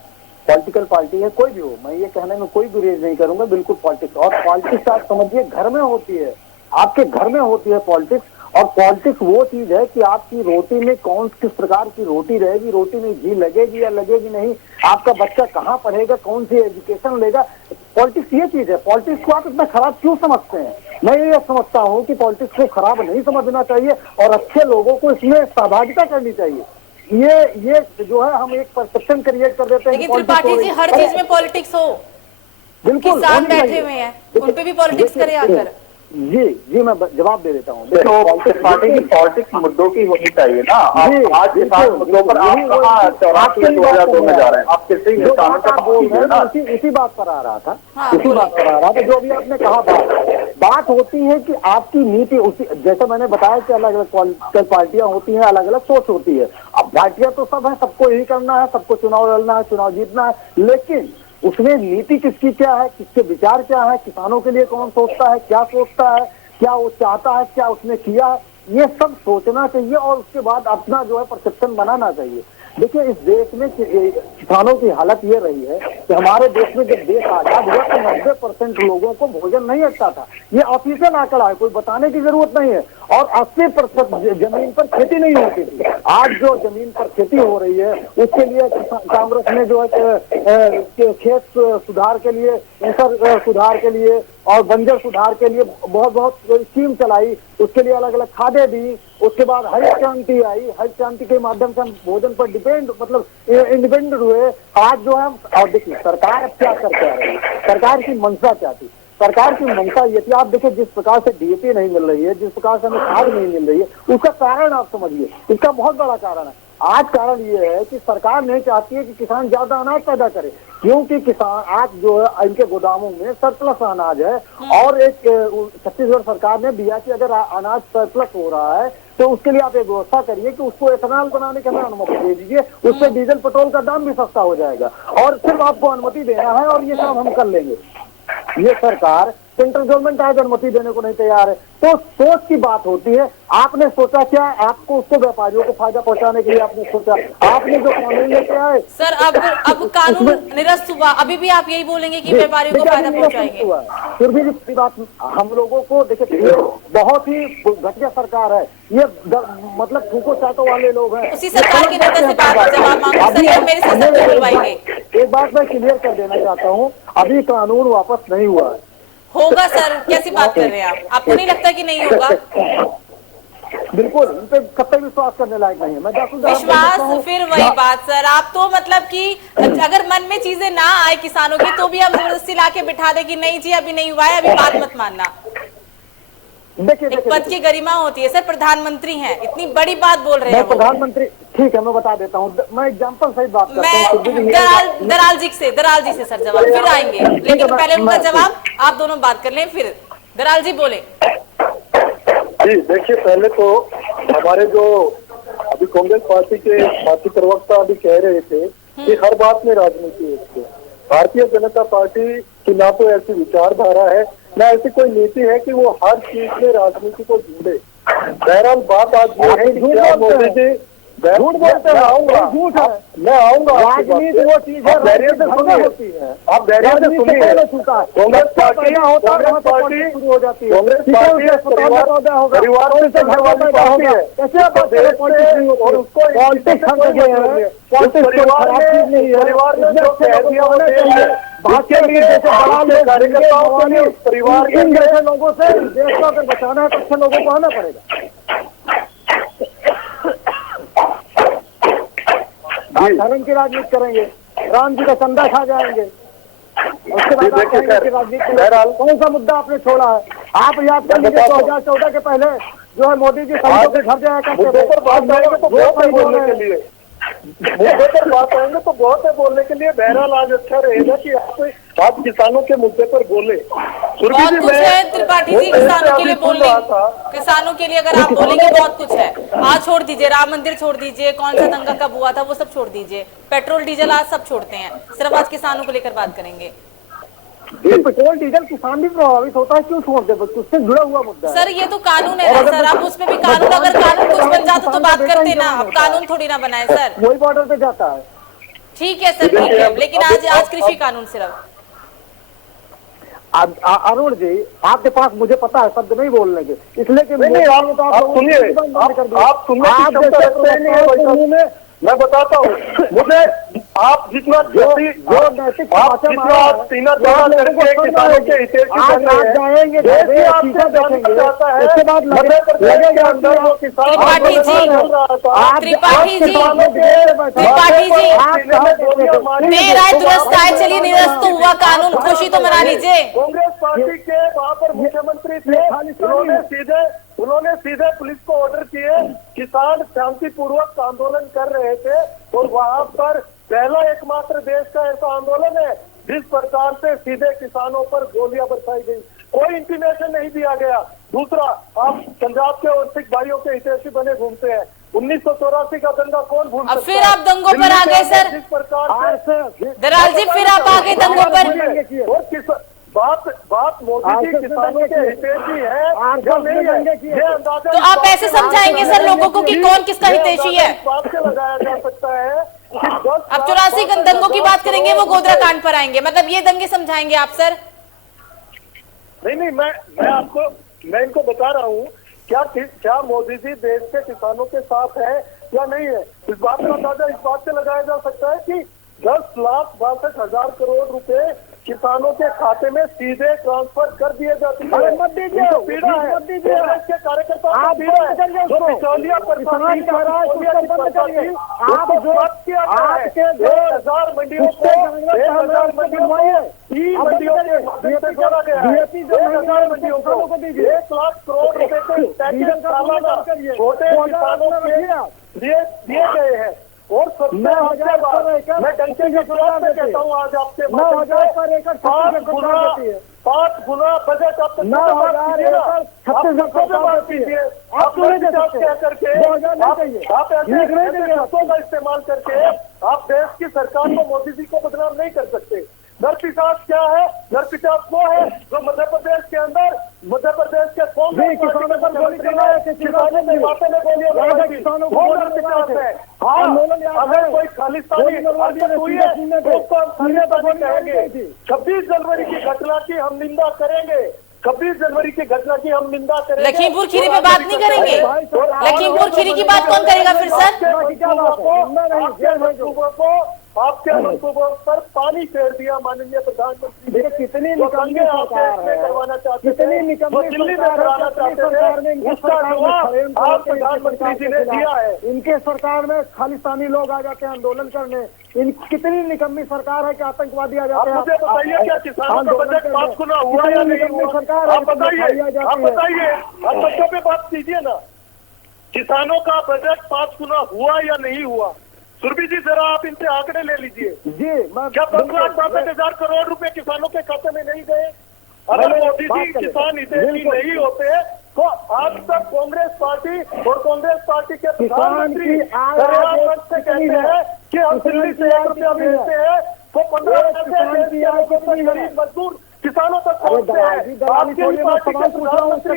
पॉलिटिकल पार्टी है, कोई भी हो, मैं ये कहने में कोई गुरेज नहीं करूंगा, बिल्कुल पॉलिटिक्स। और पॉलिटिक्स आप समझिए घर में होती है, आपके घर में होती है पॉलिटिक्स। और पॉलिटिक्स वो चीज है कि आपकी रोटी में किस प्रकार की रोटी रहेगी, रोटी में घी लगेगी या लगेगी नहीं, आपका बच्चा कहाँ पढ़ेगा, कौन सी एजुकेशन लेगा, पॉलिटिक्स ये चीज है। पॉलिटिक्स को आप इतना खराब क्यों समझते हैं? मैं ये समझता हूँ कि पॉलिटिक्स को खराब नहीं समझना चाहिए और अच्छे लोगों को इसमें सहभागिता करनी चाहिए। ये जो है, हम एक परसेप्शन क्रिएट कर देते हैं। लेकिन त्रिपाठी जी, हर चीज में पॉलिटिक्स हो, बिल्कुल किसान बैठे हुए हैं, उन पे भी पॉलिटिक्स करे आकर। जी मैं जवाब दे देता हूँ। पार्टी की पॉलिटिक्स मुद्दों की होनी चाहिए ना। आज के साथ मुद्दों पर आप कहाँ 84 में जा रहे हैं? आप किसी किसानों का बोल रहे हैं ना, इसी बात पर आ रहा था, इसी बात पर आ रहा था। जो अभी आपने कहा, बात होती है कि आपकी नीति उसी, जैसे मैंने बताया कि अलग अलग पॉलिटिकल पार्टियां होती हैं, अलग अलग सोच होती है। अब पार्टियां तो सब है, सबको यही करना है, सबको चुनाव लड़ना है, चुनाव जीतना है, लेकिन उसमें नीति किसकी क्या है, किसके विचार क्या है, किसानों के लिए कौन सोचता है, क्या सोचता है, क्या वो चाहता है, क्या उसने किया है, ये सब सोचना चाहिए और उसके बाद अपना जो है परसेप्शन बनाना चाहिए। देखिए, इस देश में किसानों की हालत ये रही है कि हमारे देश में जब देश आजाद हुआ तो 90% लोगों को भोजन नहीं लगता था। ये ऑफिशियल आंकड़ा है, कोई बताने की जरूरत नहीं है। और 80% जमीन पर खेती नहीं होती थी। आज जो जमीन पर खेती हो रही है उसके लिए कांग्रेस ने जो है खेत सुधार के लिए, इंसर सुधार के लिए और बंजर सुधार के लिए बहुत स्कीम चलाई। उसके लिए अलग अलग खादें दी। उसके बाद हरित क्रांति आई। हरित क्रांति के माध्यम से हम भोजन पर इंडिपेंडेंट हुए। आज जो है, और देखिए सरकार अब क्या करके आ रही है, सरकार की मंशा क्या थी। सरकार की मंशा ये थी, आप देखिए जिस प्रकार से डीएपी नहीं मिल रही है, जिस प्रकार से हमें खाद नहीं मिल रही है, उसका कारण आप समझिए। इसका बहुत बड़ा कारण है। आज कारण ये है कि सरकार नहीं चाहती है कि किसान ज्यादा अनाज पैदा करे, क्योंकि किसान आज जो है इनके गोदामों में सरप्लस अनाज है। और एक छत्तीसगढ़ सरकार ने दिया कि अगर अनाज सरप्लस हो रहा है तो उसके लिए आप एक व्यवस्था करिए कि उसको एथेनॉल बनाने की हमें अनुमति दे दीजिए। उससे डीजल पेट्रोल का दाम भी सस्ता हो जाएगा और सिर्फ आपको अनुमति देना है और ये काम हम कर लेंगे। ये सरकार, सेंट्रल गवर्नमेंट आज अनुमति देने को नहीं तैयार है। तो सोच की बात होती है। आपने सोचा क्या, आपको उसको व्यापारियों को फायदा पहुंचाने के लिए आपने सोचा, आपने जो कानून लेके आए सर, अब कानून निरस्त हुआ, अभी भी आप यही बोलेंगे कि व्यापारियों को फायदा पहुंचाएंगे? फिर भी बात हम लोगों को देखिए, बहुत ही घटिया सरकार है ये, मतलब फूको चाटो वाले लोग हैं। उसी सरकार के नेता से बात जवाब मांगो सर, या मेरे से सब बुलवाएंगे? एक बात मैं क्लियर कर देना चाहता हूँ, अभी कानून वापस नहीं हुआ है। होगा सर, कैसी बात कर रहे हैं आप? आपको नहीं लगता कि नहीं होगा? बिल्कुल, इन पे कब तक विश्वास करने लायक नहीं है। मैं विश्वास, फिर वही बात सर, आप तो मतलब कि अगर मन में चीजें ना आए किसानों की तो भी हम जबरदस्ती लाके बिठा दे कि नहीं जी अभी नहीं हुआ है, अभी बात मत मानना। देखिए, एक पद की गरिमा होती है सर, प्रधानमंत्री हैं, इतनी बड़ी बात बोल रहे हैं प्रधानमंत्री। ठीक है, मैं बता देता हूँ, मैं एग्जांपल सहित बात करता हूँ। मैं दराल जी से सर जवाब फिर आएंगे, लेकिन पहले उनका जवाब आप दोनों बात कर लें, फिर दराल जी बोले। जी देखिए, पहले तो हमारे जो अभी कांग्रेस पार्टी के साथी प्रवक्ता अभी कह रहे थे कि हर बात में राजनीति है। भारतीय जनता पार्टी की ना तो ऐसी विचारधारा है, ना ऐसी कोई नीति है कि वो हर चीज में राजनीति को जोड़े। बहरहाल बात आज ये है कि मोदी जी झूठ बोलते हैं। आऊंगा, झूठ है, मैं आऊंगा। राजनीति वो चीज है, धैर्य से सुनिए, आप धैर्य से सुनिए। कांग्रेस पार्टी शुरू हो जाती है, कांग्रेस पार्टी परिवार से चलने वाली पार्टी है। कैसे आप और उसको परिवार में जो शहरियों कार्यकर्ताओं के लिए परिवार इन जैसे लोगों से देश को अगर बचाना है तो अच्छे लोगों को आना पड़ेगा। धर्म की राजनीति करेंगे, राम जी का चंदा खा जाएंगे, उसके बाद राजनीति। कौन सा मुद्दा आपने छोड़ा है? आप याद कर लीजिए 2014 के पहले जो है मोदी जी संतों के घर जाया करते थे। मुद्दे पर बात आएंगे तो बहुत है बोलने के लिए। बहरहाल आज अच्छा रहेगा कि आप किसानों के मुद्दे पर बोले। बहुत कुछ है त्रिपाठी जी किसानों के लिए बोलने, किसानों के लिए अगर आप बोलेंगे बहुत कुछ है। आज छोड़ दीजिए, राम मंदिर छोड़ दीजिए, कौन सा दंगा कब हुआ था वो सब छोड़ दीजिए, पेट्रोल डीजल आज सब छोड़ते हैं, सिर्फ आज किसानों को लेकर बात करेंगे। पेट्रोल डीजल किसान भी प्रभावित होता है, क्यों छोड़ दे? उससे जुड़ा हुआ मुद्दा है सर, ये तो कानून है सर, आप उसमें भी कानून, अगर कानून कुछ बन जाता तो बात करते ना, अब कानून थोड़ी ना बनाए सर। वही बॉर्डर पे जाता है। ठीक है सर, ठीक है, लेकिन आज कृषि कानून सिर्फ। अरुण जी, आपके पास मुझे पता है शब्द नहीं बोलने के, इसलिए कि आप मैं बताता हूँ, मुझे आप जितना करके किसानों के हित जाएंगे, इसके बाद त्रिपाठी जी देर आए दुरुस्त आए, चलिए निरस्त तो हुआ कानून, खुशी तो मना लीजिए। कांग्रेस पार्टी के वहाँ पर मुख्यमंत्री थे, उन्होंने सीधे पुलिस को ऑर्डर किए। किसान शांतिपूर्वक आंदोलन कर रहे थे और वहाँ पर पहला एकमात्र देश का ऐसा आंदोलन है जिस प्रकार से सीधे किसानों पर गोलियां बरसाई गई, कोई इंटीमेशन नहीं दिया गया। दूसरा, आप पंजाब के और सिख भाइयों के हितैषी बने घूमते हैं, 1984 का दंगा कौन भूल सकता है? फिर आप दंगों पर आ गए सर, जिस प्रकार से दराल जी, फिर आप आ गए दंगों पर। बात मोदी जी किसानों के हितैषी है या नहीं है, ये अंदाजा तो आप ऐसे समझाएंगे सर लोगों को कि कौन किसका हितैषी है? इस बात से लगाया जा सकता है कि 10 अब 84 दंगों की बात करेंगे, वो गोधरा कांड पर आएंगे, मतलब ये दंगे समझाएंगे आप सर? नहीं, मैं इनको बता रहा हूँ क्या मोदी जी देश के किसानों के साथ है या नहीं है। इस बात का अंदाजा इस बात से लगाया जा सकता है कि 10,62,000 करोड़ रुपए किसानों के खाते में सीधे ट्रांसफर कर दिए जा चुके हैं। मत दीजिए, पीड़ा है मत दीजिए। कांग्रेस के कार्यकर्ताओं को आप पीड़ा बंद करिए है, जो उसको। बिचौलिया किसान कह रहा है, उसको बंद करिए। आप जो आपके जो 1,000 मंडियों को 1,000 मंडियों को ई मंडियों के माध्यम से जोड़ा गया है। 1,000 मंडियों को 1 लाख करोड़ रुपए के पैकेज सालाना छोटे किसानों के लिए दिए गए हैं। और सबसे मुख्य बात, मैं डंके के खिलाफ में कहता हूँ आज आपके 9,000 पर एकड़ 5 गुना बजट आप 9,000 एकड़ 36,000 बात कीजिए। आप कह करके आप ऐसे शब्दों का इस्तेमाल करके आप देश की सरकार को, मोदी जी को बदनाम नहीं कर सकते। नरपिशाच क्या है? नरपिशाच वो है जो मध्य प्रदेश के अंदर, मध्य प्रदेश के कांग्रेस किसानों पर गोली चला है, किसानों की बातें में गोलियां किसानों को वो गोली नरपिशाच चला है। है। हाँ, आंदोलन याद अगर है। कोई खालिस्तानी हरकत हुई है तो उसको हम खालिस्तानी कहेंगे। 26 जनवरी की घटना की हम निंदा करेंगे। 26 जनवरी की घटना की हम निंदा करेंगे। लखीमपुर खीरी पे बात नहीं करेंगे? लखीमपुर खीरी की बात कौन करेगा फिर सर? आपके मंसूबों पर पानी फेर दिया माननीय प्रधानमंत्री ने। कितनी जो निकम्मी दंगे आप सरकार देश में है, करवाना चाहते कितनी थे, निकम्मी वो दिल्ली में सरकार है, कराना कितनी चाहते सरकार ने थे, इनकी उसका सरकार में जवाब खड़े होकर आप के प्रधानमंत्री जी ने इनके दिया है। इनके सरकार में खालिस्तानी लोग आ जाते हैं आंदोलन करने। इन कितनी निकम्मी सरकार है कि आतंकवादी आ जाते आप हैं। मुझे बताइए क्या किसानों का बजट 5 गुना हुआ या नहीं हुआ? सरकार आप बताइए, आप बच्चों पे बात कीजिए ना। किसानों का बजट 5 गुना हुआ या नहीं हुआ? सुरभि जी जरा आप इनसे आंकड़े ले लीजिए। जी क्या 10,62,000 करोड़ रुपए किसानों के खाते में नहीं गए? अगर मोदी जी किसान हितैषी नहीं होते तो आज तक कांग्रेस पार्टी और कांग्रेस पार्टी के प्रधानमंत्री मंच से कहते हैं कि हम दिल्ली से 1 रुपया भेजते हैं तो 15 पैसे गरीब मजदूर किसानों तक पहुंचते हैं। आपकी पार्टी के प्रधानमंत्री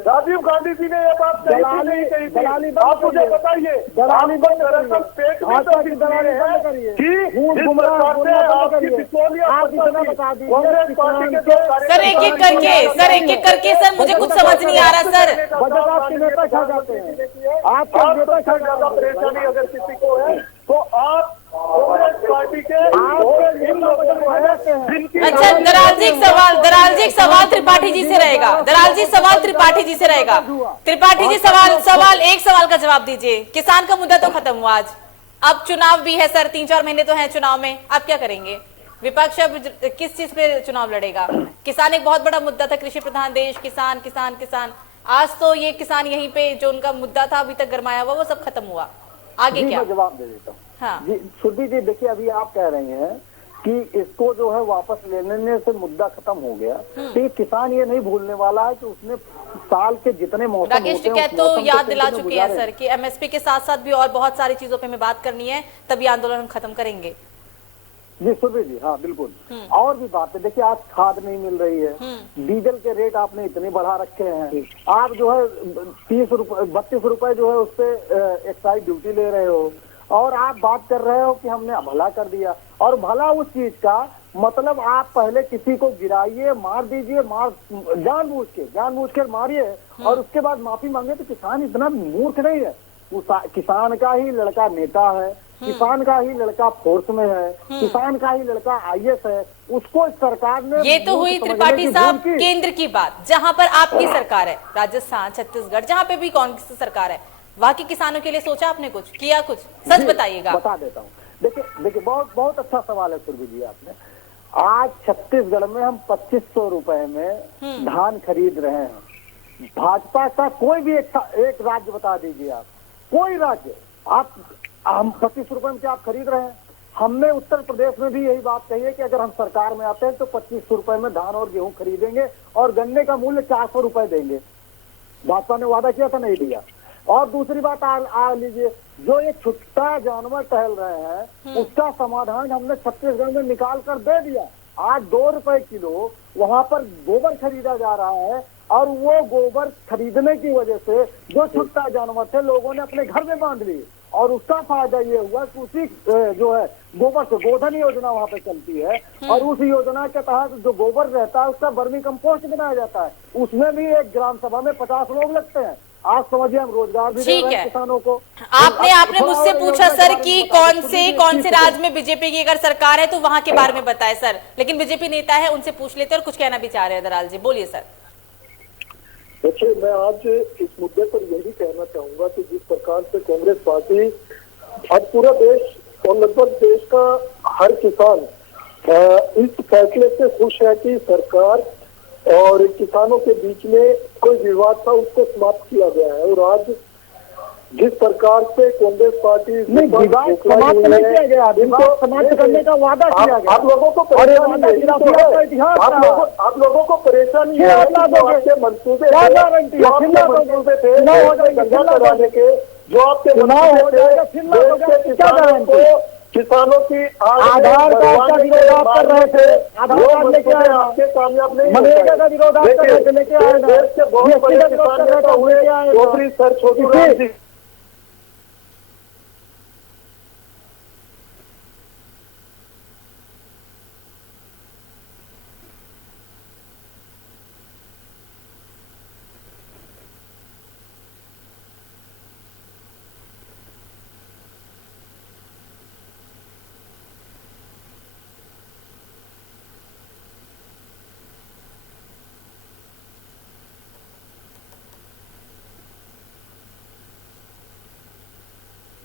राजीव गांधी जी ने यह बात कही थी, नहीं कही थी? आप मुझे बताइए, आपको दरअसल पेट में तो दलाली है कि इस सरकार से आपकी बिचौलिया कांग्रेस पार्टी के सर एक एक करके सर मुझे कुछ समझ नहीं आ रहा सर। आपके नेता खा जाते हैं। आपका नेता खा ज्यादा परेशानी अगर किसी को है तो आप कांग्रेस पार्टी के इन लोगों को है जिनकी। अच्छा दलाल जी एक सवाल त्रिपाठी जी से रहेगा। दलाल जी सवाल त्रिपाठी जी से रहेगा। त्रिपाठी जी एक सवाल का जवाब दीजिए। किसान का मुद्दा तो खत्म हुआ आज, अब चुनाव भी है सर, 3-4 महीने तो है चुनाव में, आप क्या करेंगे? विपक्ष अब किस चीज पे चुनाव लड़ेगा? किसान एक बहुत बड़ा मुद्दा था, कृषि प्रधान देश, किसान किसान किसान। आज तो ये किसान यहीं पे जो उनका मुद्दा था अभी तक गरमाया हुआ वो सब खत्म हुआ, आगे क्या? मैं जवाब दे देता हूँ। हाँ जी सुरभि जी देखिए, अभी आप कह रहे हैं कि इसको जो है वापस लेने से मुद्दा खत्म हो गया, तो ये किसान ये नहीं भूलने वाला है कि उसने साल के जितने मौसम राकेश होते हैं, टिकैत उस तो मौसम याद को दिला कितने चुके हैं गुजारे। सर कि एमएसपी के साथ साथ भी और बहुत सारी चीजों पे हमें बात करनी है, तभी आंदोलन हम खत्म करेंगे। जी सुरभि जी, हाँ बिल्कुल। और भी बात है, देखिए आज खाद नहीं मिल रही है, डीजल के रेट आपने इतने बढ़ा रखे हैं, आप जो है 32 रुपए जो है उस पे एक्साइज ड्यूटी ले रहे हो, और आप बात कर रहे हो कि हमने भला कर दिया। और भला उस चीज का मतलब आप पहले किसी को गिराइए, मार दीजिए, जानबूझ के मारिए और उसके बाद माफी मांगे, तो किसान इतना मूर्ख नहीं है। किसान का ही लड़का नेता है, किसान का ही लड़का फोर्स में है, किसान का ही लड़का IAS है, उसको इस सरकार ने। ये तो हुई त्रिपाठी साहब केंद्र की बात, जहां पर आपकी सरकार है, राजस्थान छत्तीसगढ़ जहां पे भी कांग्रेस की सरकार है, वहां के किसानों के लिए सोचा आपने, कुछ किया? कुछ सच बताइएगा। बता देता हूँ। देखिए बहुत अच्छा सवाल है सुरभि जी आपने। आज छत्तीसगढ़ में हम 2500 रुपए में धान खरीद रहे हैं। भाजपा का कोई भी एक राज्य बता दीजिए आप, कोई राज्य आप, हम 25 रुपए में क्या आप खरीद रहे हैं? हमने उत्तर प्रदेश में भी यही बात कही है कि अगर हम सरकार में आते हैं तो 2500 रुपए में धान और गेहूं खरीदेंगे और गन्ने का मूल्य 400 रुपए देंगे। भाजपा ने वादा किया था, नहीं दिया। और दूसरी बात आ लीजिए, जो ये छुट्टा जानवर टहल रहे हैं उसका समाधान हमने छत्तीसगढ़ में निकाल कर दे दिया। आज 2 रुपए किलो वहाँ पर गोबर खरीदा जा रहा है और वो गोबर खरीदने की वजह से जो छुट्टा जानवर थे लोगों ने अपने घर में बांध लिए और उसका फायदा ये हुआ कि उसी जो है गोबर से गोधन योजना वहाँ पे चलती है और उस योजना के तहत जो गोबर रहता है उसका वर्मी कंपोस्ट बनाया जाता है। उसमें भी एक ग्राम सभा में 50 लोग लगते हैं। आज समझिए हम रोजगार भी दे रहे हैं किसानों को। आपने मुझसे पूछा सर कि कौन से राज्य में बीजेपी की अगर सरकार है तो वहां के बारे में बताए सर, लेकिन बीजेपी नेता है उनसे पूछ लेते और कुछ कहना भी चाह रहे हैं। दराल जी बोलिए सर। देखिए, मैं आज इस मुद्दे पर यही कहना चाहूंगा कि जिस प्रकार से कांग्रेस पार्टी आज पूरा देश और लगभग देश का हर किसान इस फैसले से खुश है कि सरकार और किसानों के बीच में कोई विवाद था उसको समाप्त किया गया है। और आज जिस प्रकार से कांग्रेस पार्टी विवाद समाप्त नहीं किया गया, विवाद समाप्त करने का वादा किया गया। आप लोगों को परेशानी आप लोगों को परेशानी है आपके मंसूबे थे कराने के, जो आपके किसानों की आधार कार्ड का विरोध आप कर रहे थे, आधार कार्ड लेके आए आपके कामयाब नहीं, मनरेगा का विरोध आप कर रहे थे, लेके आए देश के बहुत बड़े किसान नेता हुए चौधरी सर छोटू राम जी।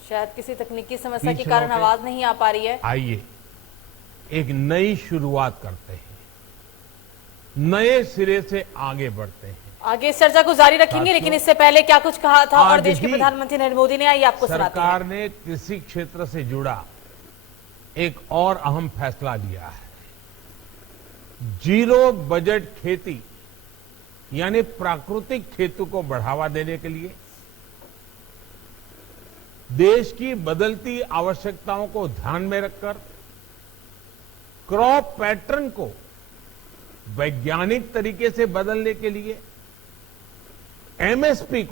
शायद किसी तकनीकी समस्या के कारण आवाज नहीं आ पा रही है। आइए एक नई शुरुआत करते हैं, नए सिरे से आगे बढ़ते हैं। आगे इस चर्चा को जारी रखेंगे, लेकिन इससे पहले क्या कुछ कहा था और देश के प्रधानमंत्री नरेंद्र मोदी ने, आइए आपको सुनाते हैं। सरकार ने कृषि क्षेत्र से जुड़ा एक और अहम फैसला लिया है। जीरो बजट खेती यानी प्राकृतिक खेती को बढ़ावा देने के लिए देश की बदलती आवश्यकताओं को ध्यान में रखकर क्रॉप पैटर्न को वैज्ञानिक तरीके से बदलने के लिए एमएसपी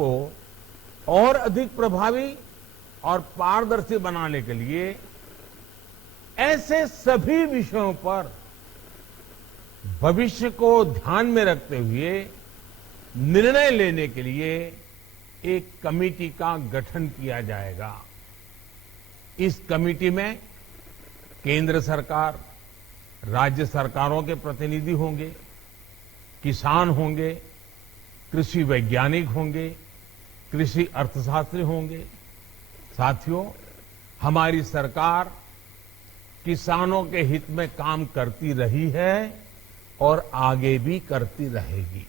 को और अधिक प्रभावी और पारदर्शी बनाने के लिए ऐसे सभी विषयों पर भविष्य को ध्यान में रखते हुए निर्णय लेने के लिए एक कमेटी का गठन किया जाएगा। इस कमेटी में केंद्र सरकार, राज्य सरकारों के प्रतिनिधि होंगे, किसान होंगे, कृषि वैज्ञानिक होंगे, कृषि अर्थशास्त्री होंगे। साथियों, हमारी सरकार किसानों के हित में काम करती रही है और आगे भी करती रहेगी।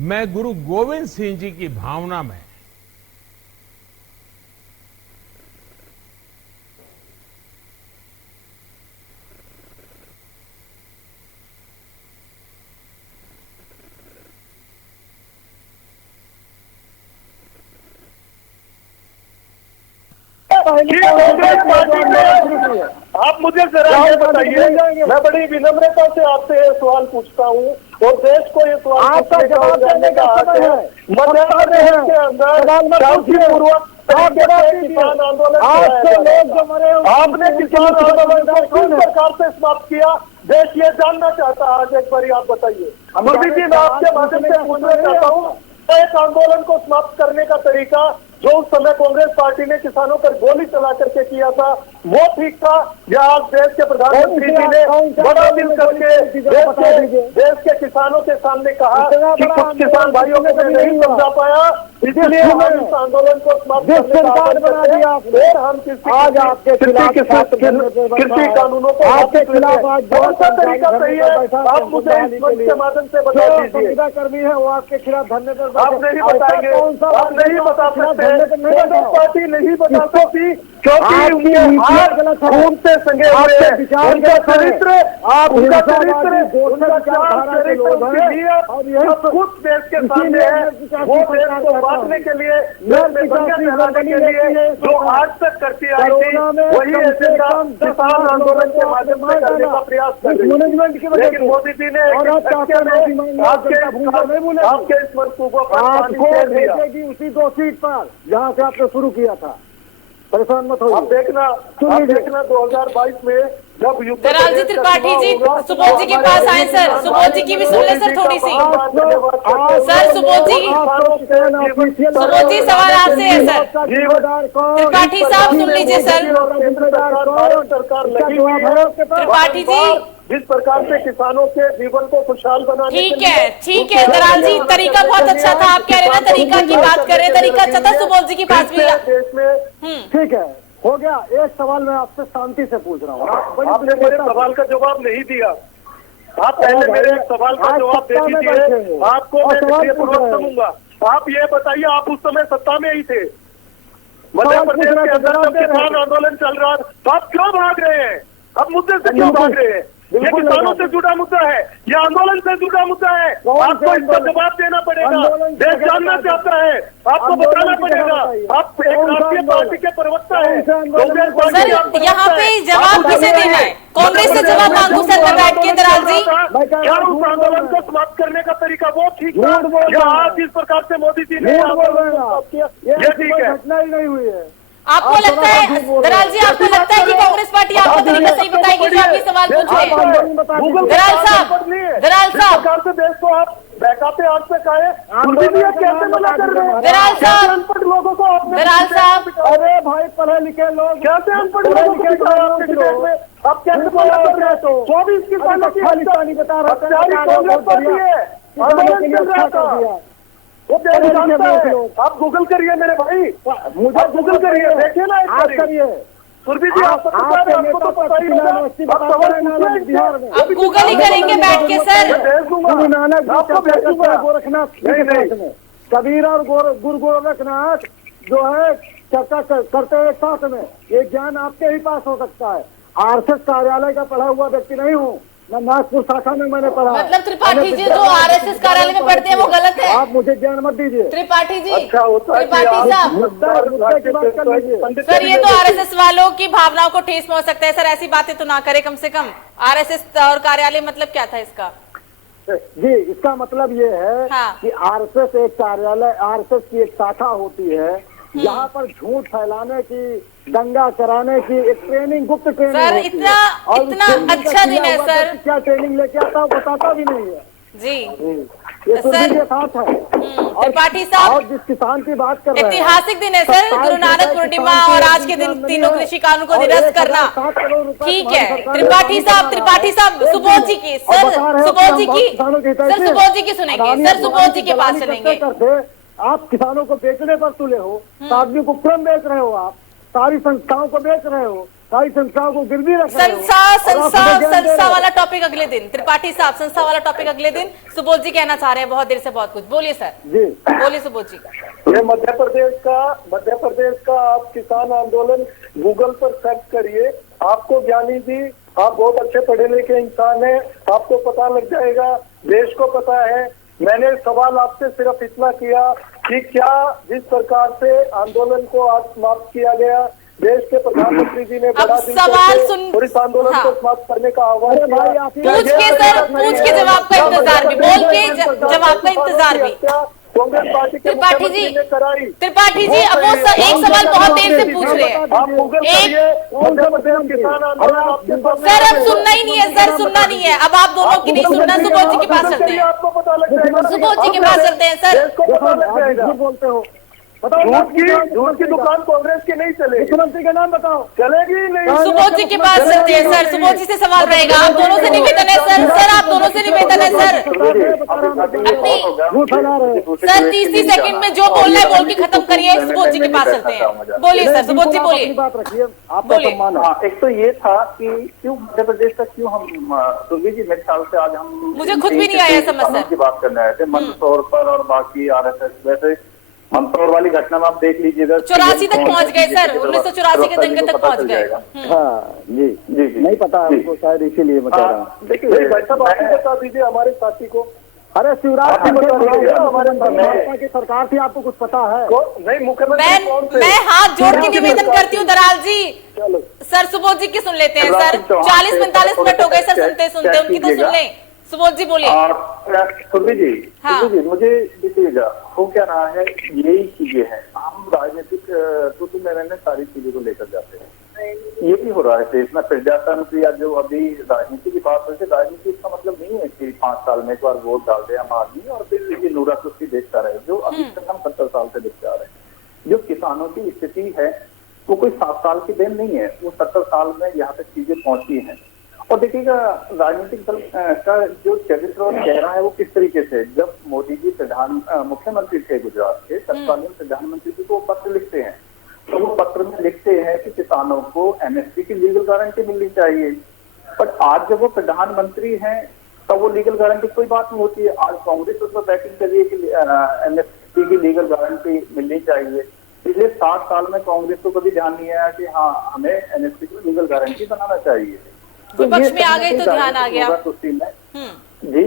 मैं गुरु गोविंद सिंह जी की भावना में आप मुझे जरा ये बताइए, मैं बड़ी विनम्रता से आपसे ये सवाल पूछता हूँ और देश को ये सवाल आपका जवाब देने का समय है। मध्य प्रदेश के अंदर शांतिपूर्वक किसान आंदोलन आपने किसान आंदोलन को किस प्रकार से समाप्त किया, देश ये जानना चाहता है। आज एक बार आप बताइए। मोदी जी, मैं आपके माध्यम से पूछना चाहता हूँ, इस आंदोलन को समाप्त करने का तरीका जो उस समय कांग्रेस पार्टी ने किसानों पर गोली चला करके किया था वो ठीक था, या आज देश के प्रधानमंत्री जी ने बड़ा दिल करके देश के किसानों के सामने कहा कि कुछ किसान भाइयों को मैं नहीं समझा पाया, इसलिए हम इस आंदोलन को समाप्त करने का और हम कृषि कानूनों को आपके खिलाफ कौन सा तरीका सही है, आप मुझे इस मंच के माध्यम से बता दीजिए। कर्मी है वो आपके खिलाफ धरने पर आप नहीं बताएंगे, आप नहीं बता सकते, कांग्रेस पार्टी नहीं बता सकती क्योंकि उनके हाथ खून से संगे हुए हैं। उनका चरित्र खुद देश के सामने है, वो देश को बांटने के लिए, फैलाने के लिए जो आज तक करती आई थी, वही एजेंडा किसान आंदोलन के माध्यम से करने का प्रयास कर रही है। लेकिन मोदी जी ने आपके इस मंसूबों पर उसी 2 सीट पर जहाँ से आपने शुरू किया था। परेशान मत हो। आप देखना 2022 में जब दराल जी, त्रिपाठी जी सुबोध जी के पास आए सर, सुबोध जी की भी सुन ले सर थोड़ी सी। सर सुबोध जी सवाल आपसे है सर। त्रिपाठी साहब सुन लीजिए सर। सरकार लगी हुई है त्रिपाठी जी, जिस प्रकार से किसानों के जीवन को खुशहाल बनाने ठीक है दराल जी, तरीका बहुत अच्छा था। आप कह रहे हैं ना तरीका की बात कर रहे हैं, तरीका अच्छा था। सुबोध जी के पास भी देश में ठीक है, हो गया। एक सवाल मैं आपसे शांति से पूछ रहा हूँ। आपने मेरे सवाल का जवाब नहीं दिया। आप पहले मेरे एक सवाल का जवाब दे दीजिए, आपको मैं पूर्वक समझूंगा। आप ये बताइए, आप उस समय सत्ता में ही थे, मध्य प्रदेश के अंदर जब किसान आंदोलन चल रहा था, तो आप क्यों भाग रहे हैं? अब मुद्दे से क्यों भाग रहे हैं? ये किसानों से जुड़ा मुद्दा है, ये आंदोलन से जुड़ा मुद्दा है। आपको इसका जवाब देना पड़ेगा। देश जानना चाहता है, आपको बताना पड़ेगा। आप एक राष्ट्रीय पार्टी के प्रवक्ता हैं। सर यहाँ पे जवाब किसे देना है? कांग्रेस से जवाब मांगू सर मैं बैठ के दराल जी। क्या उस आंदोलन को समाप्त करने का तरीका वो ठीक था, या आज जिस प्रकार से मोदी जी ने ये ठीक है? घटना ही नहीं हुई है। आपको लगता है दराल जी, आपको लगता है कि कांग्रेस पार्टी आपको तरीका सही बताएगी जो आपके सवाल पूछ रहे हैं? दराल साहब सरकार से देश को आप बहकाते आग पे खाए, कैसे मना कर रहे हैं? दराल साहब, अनपढ़ लोगों को आपने, दराल साहब, अरे भाई पढ़े लिखे लोग कैसे अनपढ़ लोगों को आपके डिबेट में आप कैसे मना कर रहे हैं? तो 24 किसानों की खालिस्तानी बता रहा कांग्रेस पार्टी है, आंदोलन चल रहा था, वो देश जानता है। आप गूगल करिए मेरे भाई, मुझे गूगल करिए, देखिए ना एक करिए। सुरभि जी आप आपको तो पता ही होगा, आप सवाल बिहार में आप गूगल ही करेंगे बैठ के सर। गुरु नानक आपको भेजूंगा गोरखनाथ में, कबीर और गुरु गोरखनाथ जो है चर्चा करते हैं साथ में। ये ज्ञान आपके ही पास हो सकता है। आरएसएस कार्यालय का पढ़ा हुआ व्यक्ति नहीं हूँ मैं, नागपुर शाखा में मैंने पढ़ा। मतलब त्रिपाठी जी जो आरएसएस कार्यालय में पढ़ते हैं वो गलत है? आप मुझे ज्ञान मत दीजिए त्रिपाठी जी। अच्छा होता है त्रिपाठी साहब, मुद्दे की बात कर लीजिए सर ये तो आरएसएस वालों की भावनाओं को ठेस पहुंच सकता है सर, ऐसी बातें तो ना करे कम से कम। आरएसएस और कार्यालय मतलब क्या था इसका? जी, इसका मतलब ये है हाँ। कि आरएसएस एक कार्यालय, आरएसएस की एक शाखा होती है जहाँ पर झूठ फैलाने की, दंगा कराने की एक ट्रेनिंग, गुप्त ट्रेनिंग सर होती इतना है। और इतना ट्रेनिंग का अच्छा दिन किया है हुआ सर। व्यक्ति क्या ट्रेनिंग लेके आता है बताता भी नहीं है जी ये सर, सुरभि के साथ है। त्रिपाठी साहब, और जिस किसान की बात कर रहे हैं, ऐतिहासिक दिन है सर, गुरु नानक पूर्णिमा और आज के दिन तीनों कृषि कानून को निरस्त करना। ठीक है त्रिपाठी साहब, सुबोध जी की सर, सुबोध जी की सर, सुबोध जी की सुनेंगे सर, सुबोध जी के पास चलेंगे। आप किसानों को बेचने पर तुले हो, आदमी को क्रम बेच रहे हो, आप सारी संस्थाओं को बेच रहे हो, सारी संस्थाओं को गिरवी रख रहे हो। संस्था वाला टॉपिक अगले दिन। त्रिपाठी साहब, संस्था वाला टॉपिक अगले दिन। सुबोध जी कहना चाह रहे हैं बहुत देर से बहुत कुछ, बोलिए सर। जी बोलिए सुबोध जी। ये मध्य प्रदेश का आप किसान आंदोलन गूगल पर सर्च करिए, आपको ज्ञानी जी, आप बहुत अच्छे पढ़े लिखे इंसान हैं, आपको पता लग जाएगा, देश को पता है। मैंने सवाल आपसे सिर्फ इतना किया कि क्या जिस प्रकार से आंदोलन को आज समाप्त किया गया, देश के प्रधानमंत्री जी ने बड़ा दिन और इस आंदोलन को समाप्त करने का आह्वान किया। पूछ के जवाब का इंतजार भी, बोल के जवाब का इंतजार भी। कांग्रेस पार्टी के त्रिपाठी ने कराई। त्रिपाठी जी अब वो एक सवाल बहुत देर से पूछ रहे हैं। आप गूगल करिए, मध्य प्रदेश किसान आंदोलन आपके सामने। सर अब सुनना ही नहीं है सर, सुनना नहीं है अब, आप दोनों की नहीं सुनना। सुबोध जी के पास चलते हैं, आपको पता लग जाएगा, सुबोध जी के पास चलते हैं सर। देश को पता लग जाएगा। बोलते हो झूठ की दुकान कांग्रेस की नहीं चलेगी। मुख्यमंत्री का नाम बताओ। चलेगी नहीं। सुबोध जी के पास चलते हैं सर, सुबोध जी से सवाल रहेगा। आप दोनों से निवेदन है सर, आप दोनों से निवेदन है सर। सर 30 सेकंड में जो बोलना है बोल के खत्म करिए। सुबोध जी के पास चलते हैं, बोलिए सर, सुबोध जी बोलिए। बात रखिए, बोलिए। एक तो ये था कि क्यों मध्य प्रदेश का, क्यों हम सुरभि जी मेरे ख्याल से आज हम मुझे खुद भी नहीं आया समझ सर की बात करने आए थे मंदसौर पर और बाकी आरएसएस। वैसे मंदसौर वाली घटना में आप देख लीजिएगा 84 तक पहुंच गए सर, 1984 के दंगे तक पहुंच गए। हाँ जी जी नहीं पता हमको, शायद इसीलिए बता रहा हूँ। देखिए भाई साहब, आप ही बता दीजिए हमारे साथी को, अरे शिवराज सिंह हमारे भाजपा की सरकार थी, आपको कुछ पता है? नहीं, मुख्यमंत्री कौन थे? मैं हाथ जोड़ के निवेदन करती हूँ दराल जी। चलो सर सुबोध जी की सुन लेते हैं सर, 40-45 मिनट हो गए सर सुनते सुनते, उनकी तो सुन लें। सुबोध जी बोलिए। सुरभि जी, हाँ। सुरभि जी, मुझे देखिएगा हो क्या रहा है, यही चीजें हैं। हम राजनीतिक तो मैंने सारी चीजों को लेकर जाते हैं, यही हो रहा है देश में। प्रजातंत्र या जो अभी राजनीति की बात हो, राजनीति इसका मतलब नहीं है कि 5 साल में एक बार वोट डाल दे हम आदमी और फिर ये नूरा कुश्ती देखता रहे, जो अभी तक हम 70 साल से देखते आ रहे हैं। जो किसानों की स्थिति है वो कोई 7 साल की देन नहीं है, वो 70 साल में यहाँ तक चीजें पहुंची हैं। और देखिएगा राजनीतिक दल का जो चरित्र और चेहरा है वो किस तरीके से, जब मोदी जी मुख्यमंत्री थे गुजरात के, तत्कालीन प्रधानमंत्री जी को पत्र लिखते हैं, तो वो पत्र में लिखते हैं कि किसानों को एमएसपी की लीगल गारंटी मिलनी चाहिए। बट आज जब वो प्रधानमंत्री हैं तो वो लीगल गारंटी कोई बात नहीं होती है। आज कांग्रेस उसमें बैटिंग कर रही है कि एमएसपी की लीगल गारंटी मिलनी चाहिए। पिछले 7 साल में कांग्रेस को कभी ध्यान नहीं आया कि हाँ हमें एमएसपी की लीगल गारंटी बनाना चाहिए। विपक्ष में आ गए तो ध्यान आ गया। जी,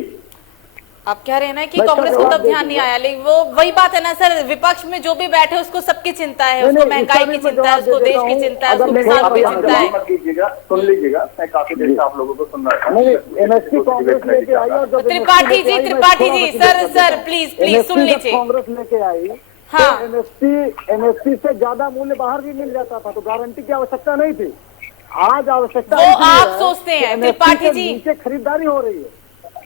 आप कह रहे हैं ना कि कांग्रेस को तब ध्यान नहीं आया, लेकिन वो वही बात है ना सर, विपक्ष में जो भी बैठे उसको सबकी चिंता है, उसको महंगाई की चिंता है, उसको देश की चिंता है, उसको किसानों की चिंता है। मत कीजिएगा, सुन लीजिएगा, मैं काफी देर से आप लोगों को सुन रहा था। एमएसपी कांग्रेस लेके आई और जब त्रिपाठी जी सर प्लीज सुन लीजिए। कांग्रेस लेके आई हाँ। तो एमएसपी से ज्यादा मूल्य बाहर भी मिल जाता था, तो गारंटी की आवश्यकता नहीं थी। आज आवश्यकता वो आप सोचते हैं त्रिपाठी जी, नीचे खरीदारी हो रही है।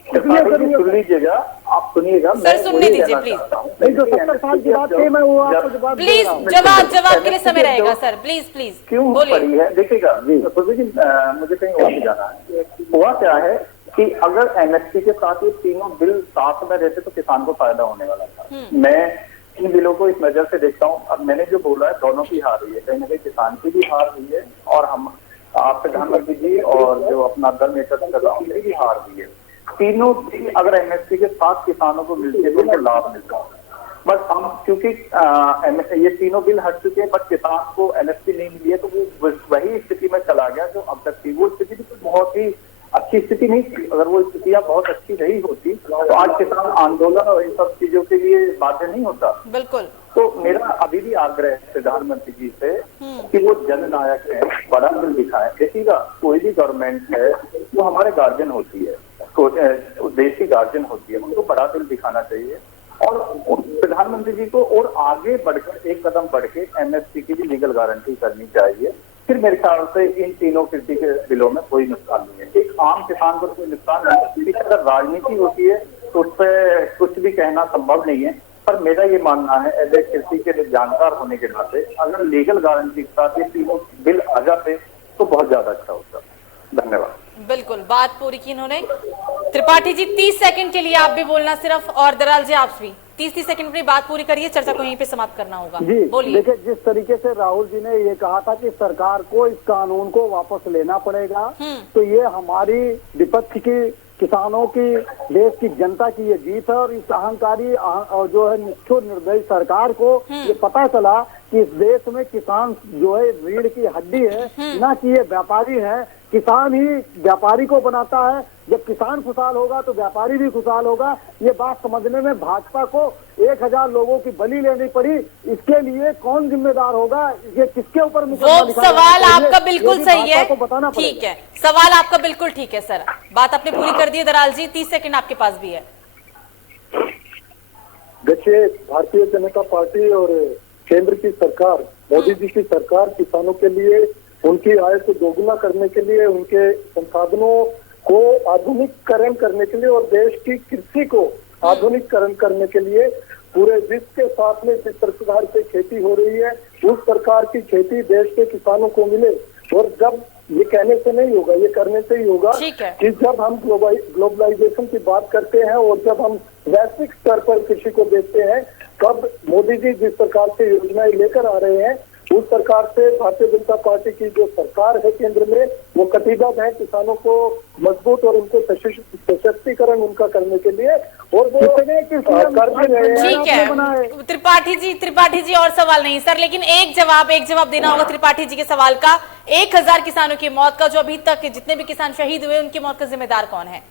सुन लीजिएगा, आप सुनिएगा, सर सुनने दीजिए प्लीज। नहीं, जो 70 साल की बात थी मैं वो आपको जवाब प्लीज जवाब के लिए समय रहेगा सर, प्लीज क्यों पड़ी है। देखिएगा मुझे कहीं और भी जाना है। हुआ क्या है कि अगर एमएसपी के साथ ये तीनों बिल साथ में रहते तो किसान को फायदा होने वाला था। मैं इन बिलों को इस नजर से देखता हूँ। अब मैंने जो बोला है दोनों की हार हुई है, कहीं ना कहीं किसान की भी हार हुई है और हम आप प्रधानमंत्री जी और जो अपना दल नेतृत्व कर रहा हूँ उनकी भी हार हुई है। तीनों भी अगर एमएसपी के साथ किसानों को मिलते तो उनको लाभ मिलता है। बस हम क्योंकि ये तीनों बिल हट चुके हैं बट किसान को एमएसपी नहीं मिली है, तो वो वही स्थिति में चला गया जो अब तक थी। वो स्थिति भी बहुत ही अच्छी स्थिति नहीं थी। अगर वो स्थितियां बहुत अच्छी रही होती तो आज किसान आंदोलन और इन सब चीजों के लिए बाध्य नहीं होता। बिल्कुल। तो मेरा अभी भी आग्रह है प्रधानमंत्री जी से कि वो जननायक है, बड़ा बिल दिखाएं। देखिएगा कोई भी गवर्नमेंट है वो हमारे गार्जियन होती है, देश की गार्जियन होती है, उनको बड़ा बिल दिखाना चाहिए और प्रधानमंत्री जी को और आगे बढ़कर एक कदम बढ़ के एमएसपी की भी लीगल गारंटी करनी चाहिए। फिर मेरे ख्याल से इन तीनों कृषि के बिलों में कोई नुकसान नहीं है। एक आम किसान को कोई नुकसान नहीं है। अगर राजनीति होती है तो उस पर कुछ भी कहना संभव नहीं है। पर मेरा ये मानना है एज ए कृषि के जानकार होने के नाते अगर लीगल गारंटी के साथ ये तीनों बिल आ जाते तो बहुत ज्यादा अच्छा होता। धन्यवाद। बिल्कुल, बात पूरी की इन्होंने। त्रिपाठी जी 30 सेकंड के लिए आप भी बोलना सिर्फ, और दराल जी आप भी 30 सेकंड में बात पूरी करिए, चर्चा को यहीं पे समाप्त करना होगा। बोलिए। देखिए जिस तरीके से राहुल जी ने ये कहा था कि सरकार को इस कानून को वापस लेना पड़ेगा, तो ये हमारी विपक्ष की, किसानों की, देश की जनता की ये जीत है। और इस अहंकारी और जो है निष्ठुर निर्दयी सरकार को ये पता चला कि इस देश में किसान जो है रीढ़ की हड्डी है, ना कि ये व्यापारी है। किसान ही व्यापारी को बनाता है। जब किसान खुशहाल होगा तो व्यापारी भी खुशहाल होगा। ये बात समझने में भाजपा को 1000 लोगों की बलि लेनी पड़ी। इसके लिए कौन जिम्मेदार होगा, ये किसके ऊपर वो सवाल आपका बिल्कुल सही है, ठीक है, सवाल आपका बिल्कुल ठीक है सर, बात आपने पूरी कर दी है। दराल जी 30 सेकंड आपके पास भी है। देखिए भारतीय जनता पार्टी और केंद्र की सरकार, मोदी जी की सरकार किसानों के लिए, उनकी आय को दोगुना करने के लिए, उनके संसाधनों को आधुनिकीकरण करने के लिए और देश की कृषि को आधुनिकीकरण करने के लिए पूरे विश्व के साथ में जिस प्रकार से खेती हो रही है उस प्रकार की खेती देश के किसानों को मिले। और जब ये कहने से नहीं होगा, ये करने से ही होगा कि जब हम ग्लोबलाइजेशन की बात करते हैं और जब हम वैश्विक स्तर पर कृषि को देखते हैं, तब मोदी जी जिस प्रकार से योजनाएं लेकर आ रहे हैं उस प्रकार से भारतीय जनता पार्टी की जो सरकार है केंद्र में वो कटिबद्ध है किसानों को मजबूत और उनको सशक्तिकरण उनका करने के लिए। और वो कर भी रहे हैं। ठीक है त्रिपाठी जी और सवाल नहीं सर, लेकिन एक जवाब देना होगा त्रिपाठी जी के सवाल का। 1000 किसानों की मौत का, जो अभी तक जितने भी किसान शहीद हुए उनकी मौत का जिम्मेदार कौन है?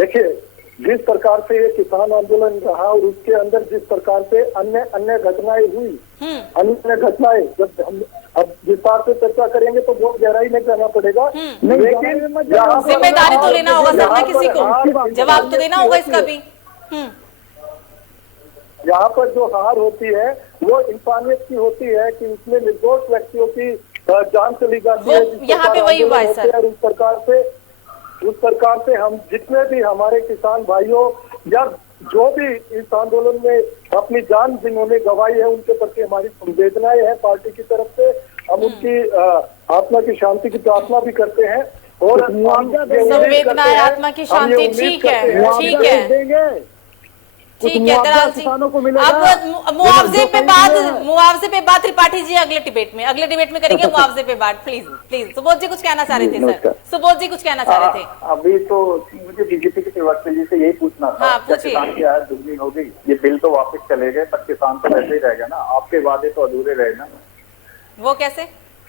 देखिए, जिस प्रकार से ये किसान आंदोलन रहा और उसके अंदर जिस प्रकार से अन्य अन्य घटनाएं हुई, अन्य घटनाएं जब हम अब विस्तार से चर्चा करेंगे तो बहुत गहराई में जाना पड़ेगा। लेकिन जिम्मेदारी तो लेना होगा सर ना, किसी को जवाब तो देना होगा इसका भी। यहाँ पर जो हार होती है वो इंसानियत की होती है कि उसमें निर्दोष व्यक्तियों की जान चली जाती है। यहाँ पे वही हुआ है सर। उस प्रकार से हम जितने भी हमारे किसान भाइयों या जो भी इस आंदोलन में अपनी जान जिन्होंने गंवाई है उनके प्रति हमारी संवेदनाएं हैं पार्टी की तरफ से। हम उनकी आत्मा की शांति की प्रार्थना भी करते हैं और संवेदनाएं, आत्मा की शांति, ठीक है, ठीक है, ठीक है दलाल जी। अब मुआवजे पे बात त्रिपाठी जी अगले डिबेट में करेंगे मुआवजे पे बात। प्लीज सुबोध जी कुछ कहना चाह रहे थे सर, सुबोध जी कुछ कहना चाह रहे थे। अभी तो मुझे बीजेपी के प्रवक्ता जी से यही पूछना था, किसान की आय दुगनी हो गई, ये बिल तो वापस चले गए पर किसान तो वैसे ही रहेगा ना, आपके वादे तो अधूरे रहे ना। वो कैसे?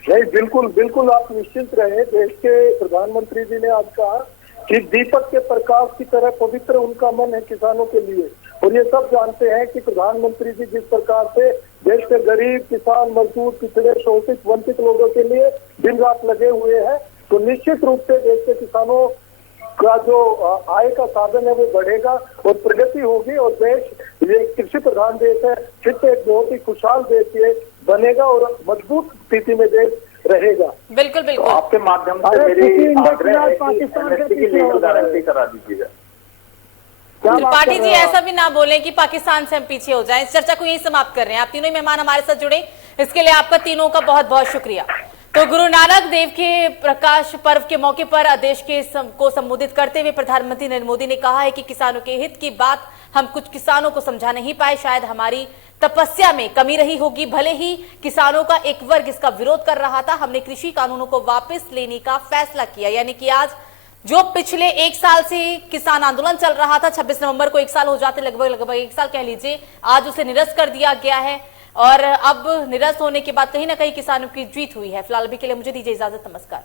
नहीं, बिल्कुल बिल्कुल आप निश्चिंत रहे। देश के प्रधानमंत्री जी ने आज कहा कि दीपक के प्रकाश की तरह पवित्र उनका मन है किसानों के लिए, और ये सब जानते हैं कि प्रधानमंत्री जी जिस प्रकार से देश के गरीब किसान, मजदूर, पिछड़े, शोषित, वंचित लोगों के लिए दिन रात लगे हुए हैं, तो निश्चित रूप से देश के किसानों का जो आय का साधन है वो बढ़ेगा और प्रगति होगी और देश ये कृषि प्रधान देश है, फिर से एक बहुत ही खुशहाल देश ये बनेगा और मजबूत स्थिति में देश रहेगा। बिल्कुल बिल्कुल। तो आपके माध्यम से मेरी आग्रह है कि एमएसपी की लीगल गारंटी करा दीजिएगा। त्रिपाठी जी ऐसा भी ना बोले कि पाकिस्तान से हम पीछे हो जाएं। इस चर्चा को यही समाप्त कर रहे हैं। आप तीनों ही मेहमान हमारे साथ जुड़े, इसके लिए आपका तीनों का बहुत बहुत शुक्रिया। तो गुरु नानक देव के प्रकाश पर्व के मौके पर देश के को संबोधित करते हुए प्रधानमंत्री नरेंद्र मोदी ने कहा है कि किसानों के हित की बात हम कुछ किसानों को समझा नहीं पाए, शायद हमारी तपस्या में कमी रही होगी। भले ही किसानों का एक वर्ग इसका विरोध कर रहा था, हमने कृषि कानूनों को वापस लेने का फैसला किया। यानी कि आज जो पिछले एक साल से किसान आंदोलन चल रहा था, 26 नवंबर को एक साल हो जाते, लगभग एक साल कह लीजिए, आज उसे निरस्त कर दिया गया है और अब निरस्त होने के बाद कहीं ना कहीं किसानों की जीत हुई है। फिलहाल अभी के लिए मुझे दीजिए इजाजत, नमस्कार।